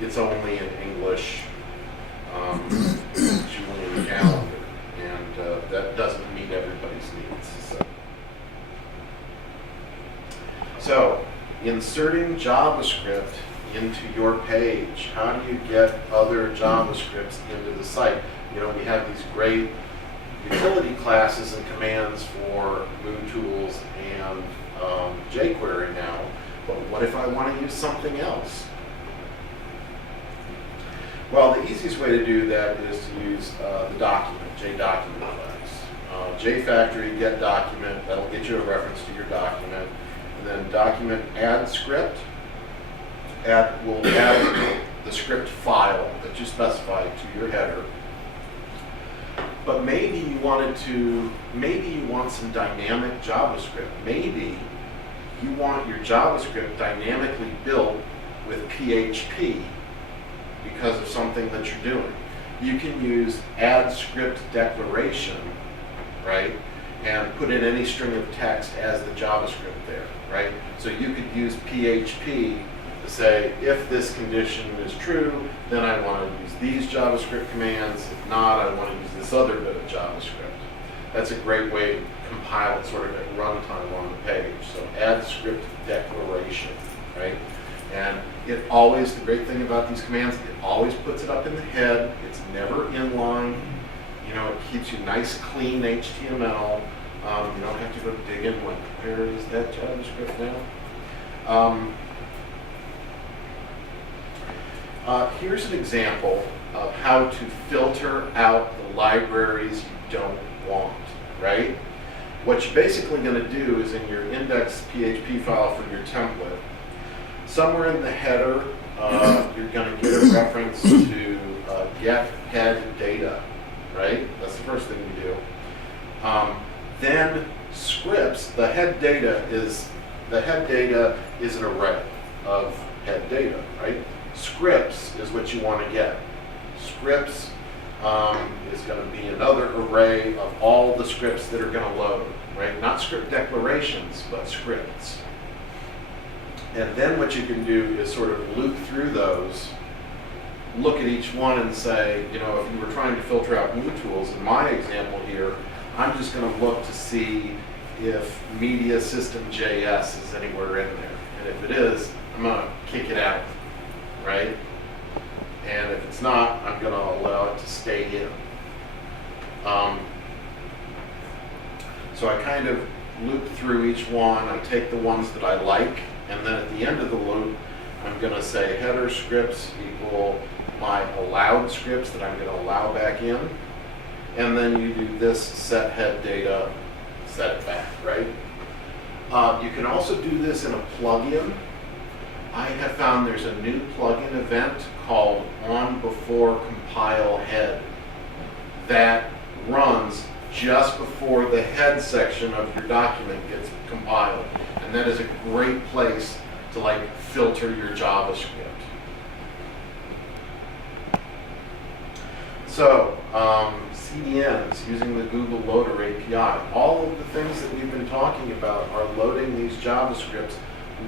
it's only in English Julian calendar, and that doesn't meet everybody's needs. So, inserting JavaScript into your page. How do you get other JavaScripts into the site? You know, we have these great utility classes and commands for MooTools and jQuery now, but what if I want to use something else? Well, the easiest way to do that is to use the document, JDocument class. JFactory, get document, that'll get you a reference to your document, and then document add script. Will add the script file that you specified to your header. But maybe you want some dynamic JavaScript. Maybe you want your JavaScript dynamically built with PHP because of something that you're doing. You can use add script declaration, right? And put in any string of text as the JavaScript there, right? So you could use PHP to say, if this condition is true, then I want to use these JavaScript commands. If not, I want to use this other bit of JavaScript. That's a great way to compile it sort of at runtime on the page. So add script declaration, right? And it always, the great thing about these commands, it always puts it up in the head. It's never inline. You know, it keeps you nice, clean HTML. You don't have to go dig in, like, where is that JavaScript now? Here's an example of how to filter out the libraries you don't want, right? What you're basically going to do is in your index PHP file for your template, somewhere in the header, you're going to get a reference to get head data, right? That's the first thing you do. Then scripts, the head data is an array of head data, right? Scripts is what you want to get. Scripts is going to be another array of all the scripts that are going to load, right? Not script declarations, but scripts. And then what you can do is sort of loop through those, look at each one and say, you know, if you were trying to filter out MooTools, in my example here, I'm just going to look to see if media system JS is anywhere in there. And if it is, I'm going to kick it out, right? And if it's not, I'm going to allow it to stay in. So I kind of loop through each one. I take the ones that I like, and then at the end of the loop, I'm going to say header scripts equal my allowed scripts that I'm going to allow back in. And then you do this set head data, set it back, right? You can also do this in a plugin. I have found there's a new plugin event called onBeforeCompileHead that runs just before the head section of your document gets compiled. And that is a great place to like filter your JavaScript. So, CDNs, using the Google Loader API, all of the things that we've been talking about are loading these JavaScripts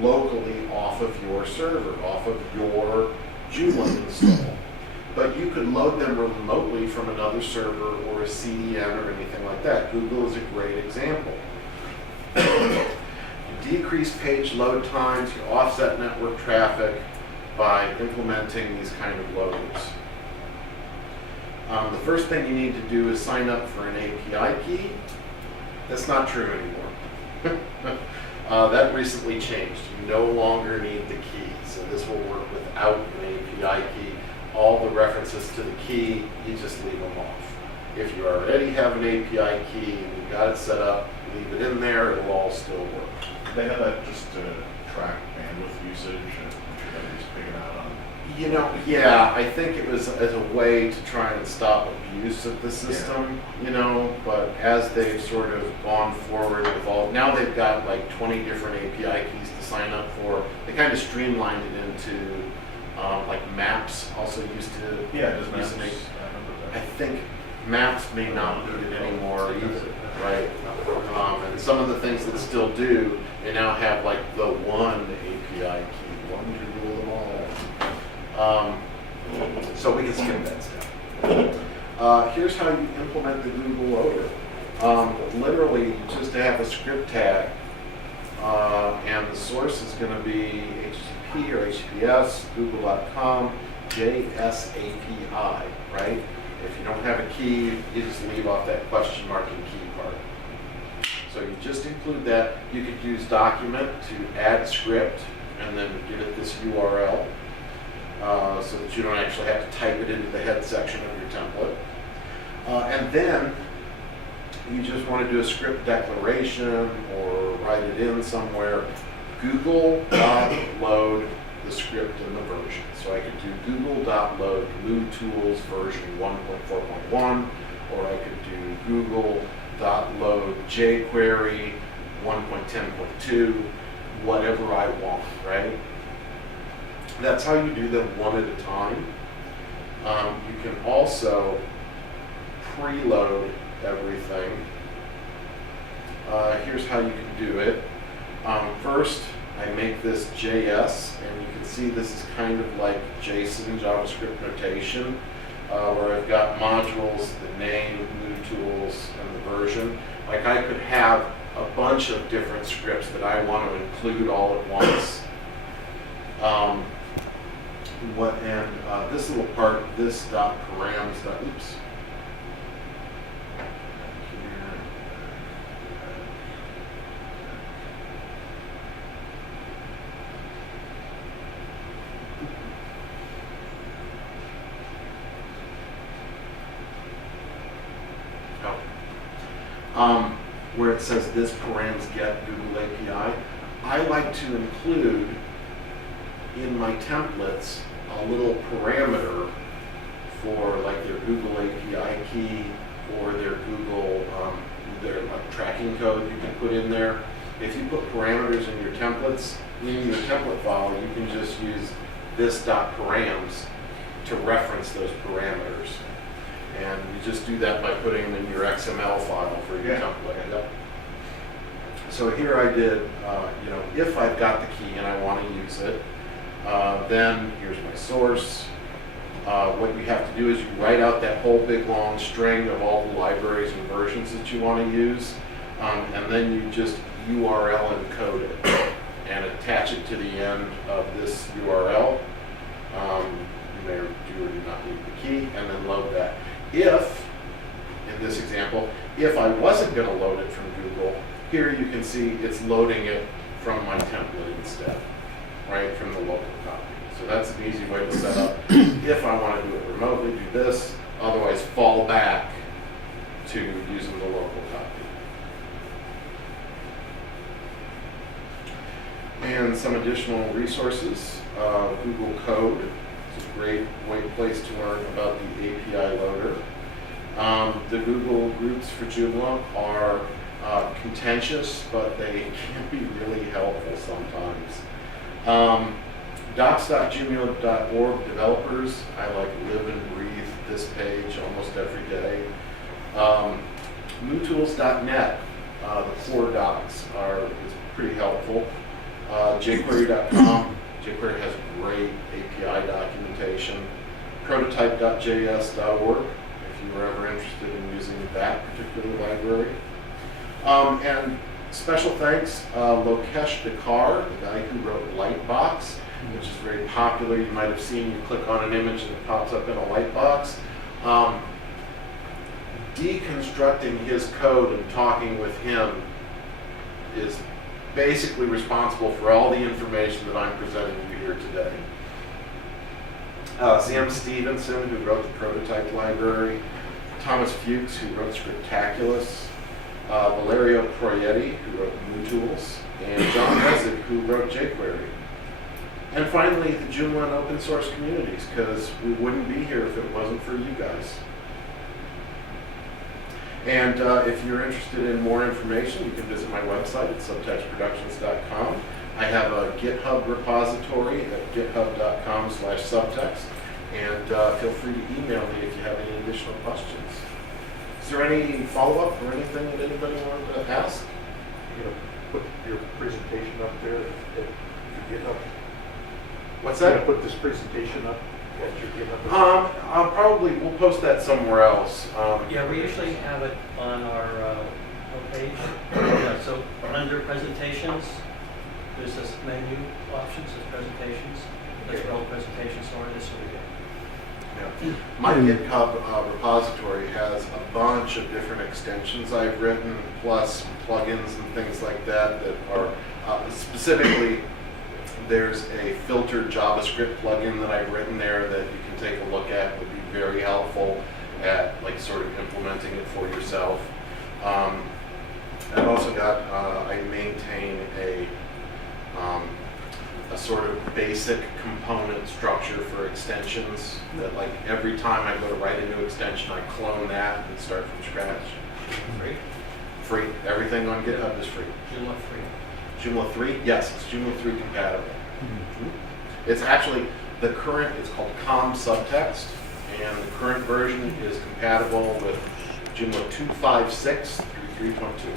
locally off of your server, off of your Joomla install. But you could load them remotely from another server or a CDN or anything like that. Google is a great example. You decrease page load times, you offset network traffic by implementing these kind of loaders. The first thing you need to do is sign up for an API key. That's not true anymore. That recently changed. You no longer need the key, so this will work without an API key. All the references to the key, you just leave them off. If you already have an API key and you've got it set up, leave it in there, it'll all still work. They have that just to track bandwidth usage and everybody's picking out on. You know, yeah, I think it was as a way to try and stop abuse of the system, you know, but as they've sort of gone forward with all, now they've got like 20 different API keys to sign up for. They kind of streamlined it into, like Maps also used to. Yeah, just use Maps. an I remember I that. think Maps may not need it anymore either, right? And some of the things that still do, they now have like the one API key, one to rule them all. So we can skip that step. Here's how you implement the Google Loader. Literally, you just have a script tag, and the source is going to be HTTP or HTTPS, google.com, JSAPI, right? If you don't have a key, you just leave off that question mark and key part. So you just include that. You could use document to add script and then give it this URL so that you don't actually have to type it into the head section of your template. And then you just want to do a script declaration or write it in somewhere. Google.load the script in the version. So I could do google.load MooTools version 1.4.1, or I could do google.load jQuery 1.10.2, whatever I want, right? That's how you do them one at a time. You can also preload everything. Here's how you can do it. First, I make this JS, and you can see this is kind of like JSON JavaScript notation, where I've got modules, the name, MooTools, and the version. Like I could have a bunch of different scripts that I want to include all at once. This little part, this .params. Oops. Where it says this params get Google API, I like to include in my templates a little parameter for like their Google API key or their Google their like tracking code you can put in there. If you put parameters in your templates, in your template file, you can just use this.params to reference those parameters. And you just do that by putting them in your XML file for your template. Yep. So here I did, if I've got the key and I want to use it, then here's my source. What you have to do is you write out that whole big long string of all the libraries and versions that you want to use, and then you just URL encode it and attach it to the end of this URL. You may or do not need the key, and then load that. If, in this example, if I wasn't going to load it from Google, here you can see it's loading it from my template instead, right, from the local copy. So that's an easy way to set up. If I want to do it remotely, do this. Otherwise, fall back to using the local copy. And some additional resources. Google Code is a great place to learn about the API loader. The Google groups for Joomla are contentious, but they can be really helpful sometimes. Docs.joomla.org developers, I like live and breathe this this page almost every day. MooTools.net, the core docs is pretty helpful. jQuery.com, jQuery has great API documentation. Prototype.js.org, if you were ever interested in using that particular library. And special thanks, Lokesh Dakar, the guy who wrote Lightbox, which is very popular. You might have seen, you click on an image and it pops up in a Lightbox. Deconstructing his code and talking with him is basically responsible for all the information that I'm presenting you here today. Sam Stevenson, who wrote the prototype library, Thomas Fuchs, who wrote Scriptaculous, Valerio Proietti, who wrote MooTools, and John Mezig, who wrote jQuery. And finally, the Joomla and open source communities, because we wouldn't be here if it wasn't for you guys. And if you're interested in more information, you can visit my website at subtextproductions.com. I have a GitHub repository at github.com/subtext, and feel free to email me if you have any additional questions. Is there any follow-up or anything that anybody wanted to ask? You know, put your presentation up there at your GitHub. What's You're that? gonna put this presentation up at your GitHub? We'll post that somewhere else. Yeah, we usually have it on our homepage. Yeah, so under presentations, there's this menu option, says presentations. That's where all presentations are. This will be it. Yeah. My GitHub repository has a bunch of different extensions I've written, plus plugins and things like that that are specifically, there's a filtered JavaScript plugin that I've written there that you can take a look at. Would be very helpful at like sort of implementing it for yourself. I've also got, I maintain a sort of basic component structure for extensions that like every time I go to write a new extension, I clone that and start from scratch. Free? Free. Everything on GitHub is free. Joomla free. Joomla 3? Yes, it's Joomla 3 compatible. It's actually, the current, it's called COM subtext, and the current version is compatible with Joomla 2.5.6 through 3.2.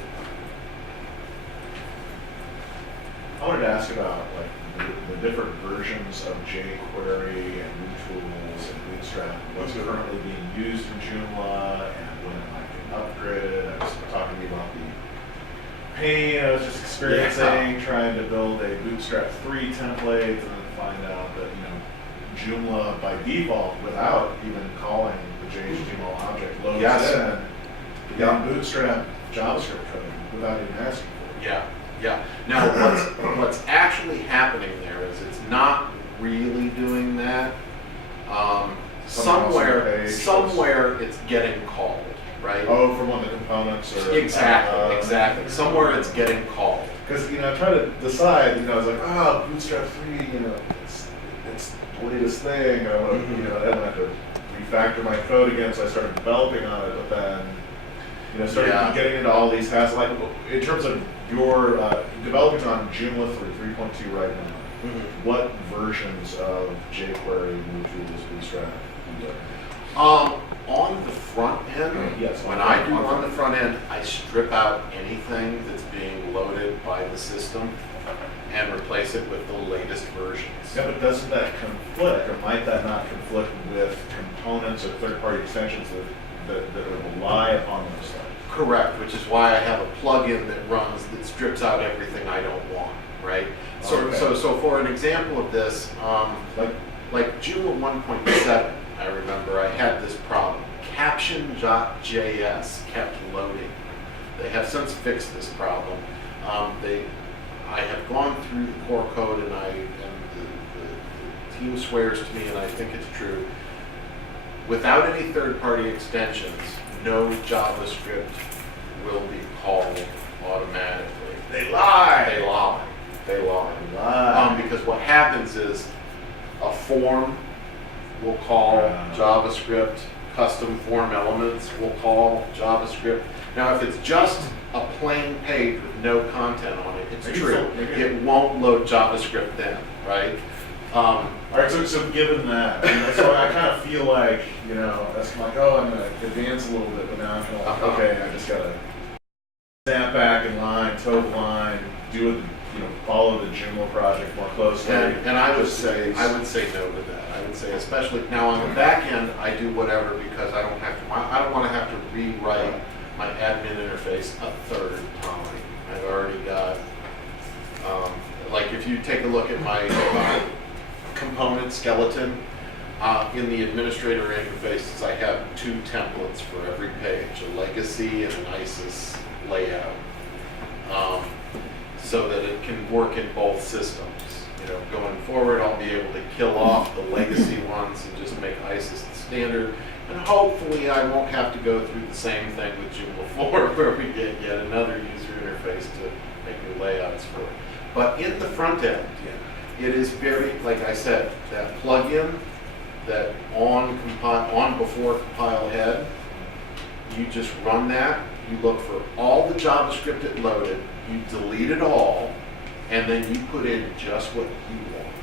I wanted to ask about like the different versions of jQuery and MooTools and Bootstrap, what's currently being used in Joomla and when it might be upgraded. I was talking to you about the pain I was just experiencing trying to build a Bootstrap 3 template and then find out that, Joomla by default, without even calling the JHTML object, loads in Bootstrap JavaScript code without even asking for it. Yeah, yeah. Now, what's actually happening there is it's not really doing that. Somewhere it's getting called, right? Oh, from one of the components or Exactly. Somewhere it's getting called. Because I try to decide. I was like, Bootstrap 3, it's the latest thing. And I want to, then I have to refactor my code again. So I started developing on it, but then, started getting into all these tasks. Like in terms of your developing on Joomla 3.2 right now. What versions of jQuery, MooTools, Bootstrap? On the front end, Yes. when I do on the front end, I strip out anything that's being loaded by the system and replace it with the latest versions. Yeah, but doesn't that conflict, or might that not conflict with components or third-party extensions that rely upon those things? Correct, which is why I have a plugin that runs that strips out everything I don't want, right? So for an example of this, like Joomla 1.7, I remember I had this problem. Caption.js kept loading. They have since fixed this problem. I have gone through the core code and the team swears to me, and I think it's true. Without any third-party extensions, no JavaScript will be called automatically. They lie. They lie. Because what happens is a form will call JavaScript, custom form elements will call JavaScript. Now, if it's just a plain page with no content on it, it's true. It won't load JavaScript then, right? All right, so given that, so I kind of feel like, you know, that's kind of like, oh, I'm going to advance a little bit, but now I'm kind of like, okay, I just got to snap back in line, toe the line, do it, you know, follow the Joomla project more closely. And I would just in say, case. I would say no to that. I would say, especially now on the back end, I do whatever because I don't have to. I don't want to have to rewrite my admin interface a third time. I've already got. Like if you take a look at my component skeleton in the administrator interfaces, I have 2 templates for every page: a legacy and an ISIS layout. So that it can work in both systems. You know, going forward, I'll be able to kill off the legacy ones and just make ISIS the standard. And hopefully I won't have to go through the same thing with Joomla 4 where we get yet another user interface to make new layouts for it. But in the front end, it is very, like I said, that plugin, that on before compile head, you just run that, you look for all the JavaScript it loaded, you delete it all, and then you put in just what you want.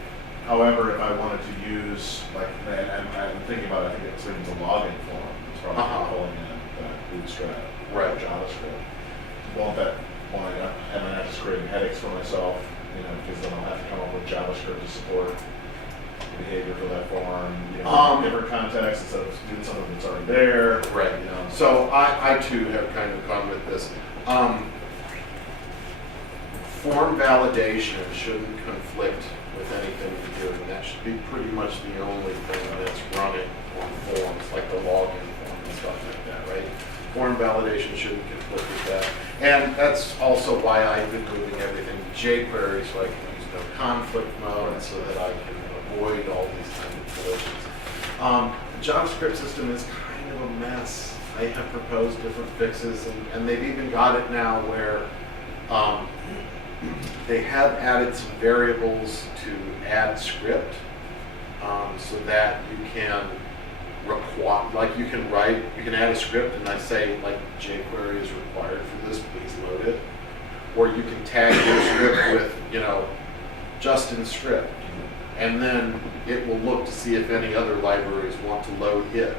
However, if I wanted to use, like, and I'm thinking about it, I think it's a login form. It's probably pulling in Bootstrap Right. JavaScript. Won't that wind up, and then I just creating headaches for myself, you know, because then I'll have to come up with JavaScript to support behavior for that form, you know, in different contexts instead of doing something that's already there. Right. You know. So I too have kind of gone with this. Form validation shouldn't conflict with anything you're doing. That should be pretty much the only thing that's running on forms, like the login form and stuff like that, right? Form validation shouldn't conflict with that. And that's also why I've been moving everything to jQuery so I can use no conflict mode so that I can avoid all these kind of collisions. The JavaScript system is kind of a mess. I have proposed different fixes and they've even got it now where they have added some variables to add script so that you can require, like you can add a script and I say like jQuery is required for this, please load it. Or you can tag your script with, you know, Justin script. And then it will look to see if any other libraries want to load it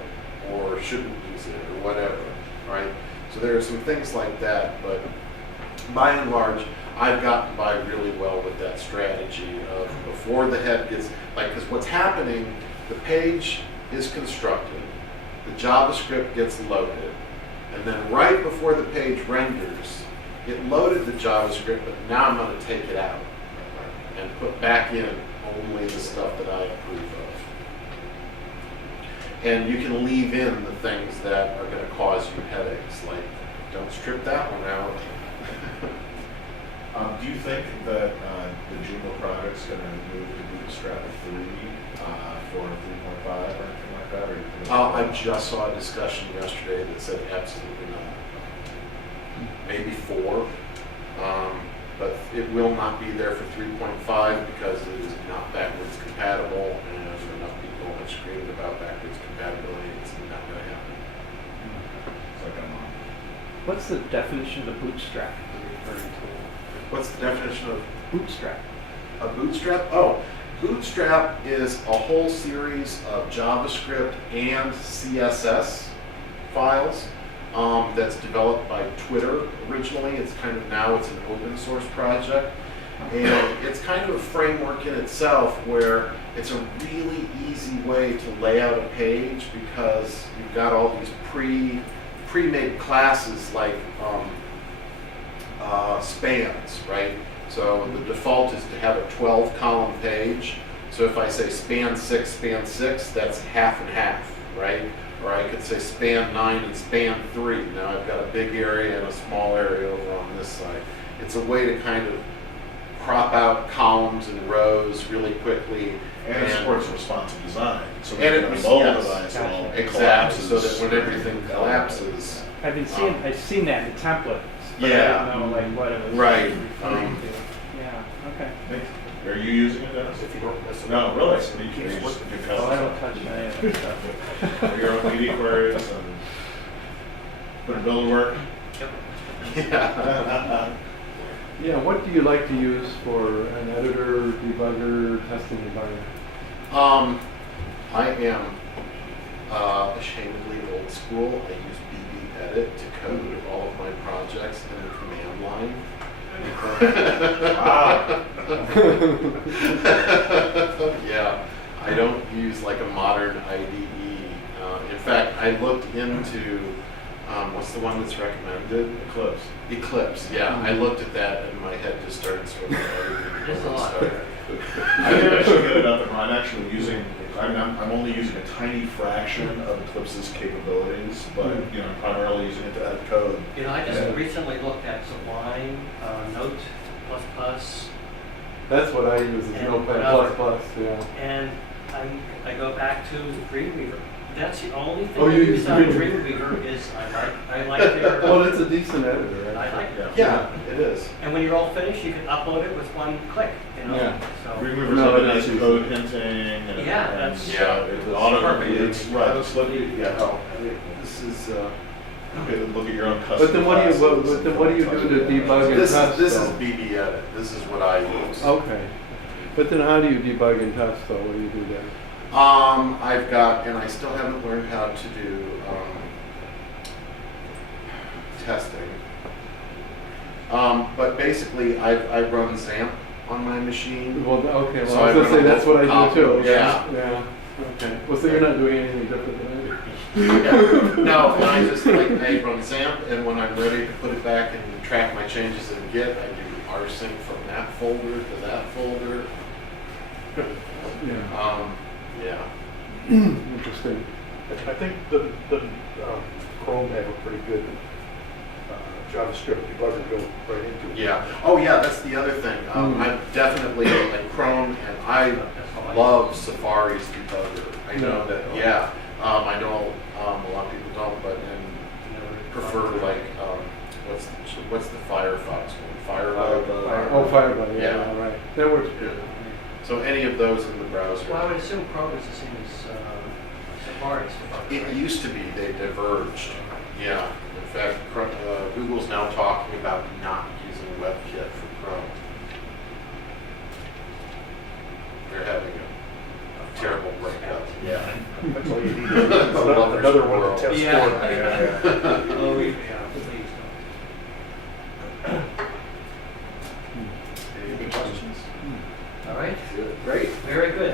or shouldn't use it or whatever, right? So there are some things like that, but by and large, I've gotten by really well with that strategy of before the head gets, like, because what's happening, the page is constructed, the JavaScript gets loaded, and then right before the page renders, it loaded the JavaScript, but now I'm going to take it out and put back in only the stuff that I approve of. And you can leave in the things that are going to cause you headaches, like don't strip that one out. Do you think that the Joomla project's going to move to Bootstrap 3 for 3.5 or anything like that? Or you think I just saw a discussion yesterday that said absolutely not. Maybe 4, but it will not be there for 3.5 because it is not backwards compatible, and enough people have screamed about backwards compatibility. It's not going to happen. it's like I'm on? What's the definition of bootstrap you're referring to? What's the definition of Bootstrap. a bootstrap? Oh, Bootstrap is a whole series of JavaScript and CSS files that's developed by Twitter originally. It's kind of now it's an open source project. And it's kind of a framework in itself where it's a really easy way to lay out a page because you've got all these pre-made classes like spans, right? So the default is to have a 12-column page. So if I say span 6, that's half and half, right? Or I could say span 9 and span 3. Now I've got a big area and a small area over on this side. It's a way to kind of crop out columns and rows really quickly. And it supports responsive design. So And it that was- the mobile yes. device all Exactly, so collapses. that when everything collapses. I've seen that in templates. But Yeah. I don't know like what it was Right. referring to. Yeah, okay. Are you using it, Dennis? If you don't miss it. No, really? So you can Keeps use working. your Well, I don't custom touch any of that stuff. your own media queries and put a bill to work. Yeah. Yeah, what do you like to use for an editor, debugger, testing environment? I am ashamedly old school. I use BB Edit to code all of my projects in the command line. Wow. Yeah, I don't use like a modern IDE. In fact, I looked into what's the one that's recommended? Eclipse. Eclipse. Yeah, I looked at that and my head just started swimming. It's a lot. I didn't actually get it up and running. I'm actually using, I'm only using a tiny fraction of Eclipse's capabilities, but I'm primarily using it to edit code. I just recently looked at Sublime, Note++, That's what I use, is And Notepad++, yeah. and I go back to Dreamweaver. That's the only thing Oh, I you use use on Dreamweaver. Dreamweaver is I like their, Well, it's a decent editor, I right? like it. Yeah, it is. And when you're all finished, you can upload it with one click, Yeah. So, Dreamweaver's No, got that's nice easy. code hinting and Yeah, that's- it's autocompletes. perfect. Right, it's like, Oh, this is. okay, look at your own custom. But then what do you, classes but then what do you do to debug and This test? is though? BB Edit. This is what I use. Okay. But then how do you debug and test though? What do you do there? I've got, and I still haven't learned how to do testing. But basically, I run XAMPP on my machine. Well, okay, So well, I was I gonna say, run a that's what I local do too. copy. Yeah. Yeah, okay. Well, so you're not doing anything different than I do. Yeah. No, and I just like I run XAMPP, and when I'm ready to put it back and track my changes in Git, I do rsync from that folder to that folder. Yeah, Yeah. interesting. I think the Chrome have a pretty good JavaScript debugger built right into it. Yeah. Oh, yeah. That's the other thing. I'm definitely like Chrome, and I that's how I love Safari's debugger. I know Yeah. that. Yeah. I know a lot of people don't, but and prefer like what's the Firefox one? Firebug. Oh, Firebug, yeah, Yeah. right. That works Yeah. good. So any of those in the browser. Well, I would assume Chrome is the same as Safari. It used to be. They diverged. Yeah. In fact, Google's now talking about not using WebKit for Chrome. They're having a terrible breakup. Yeah. That's all you need. Another one to test Yeah. for. Yeah. Oh, yeah, please Any questions? don't. All right, Great. very good.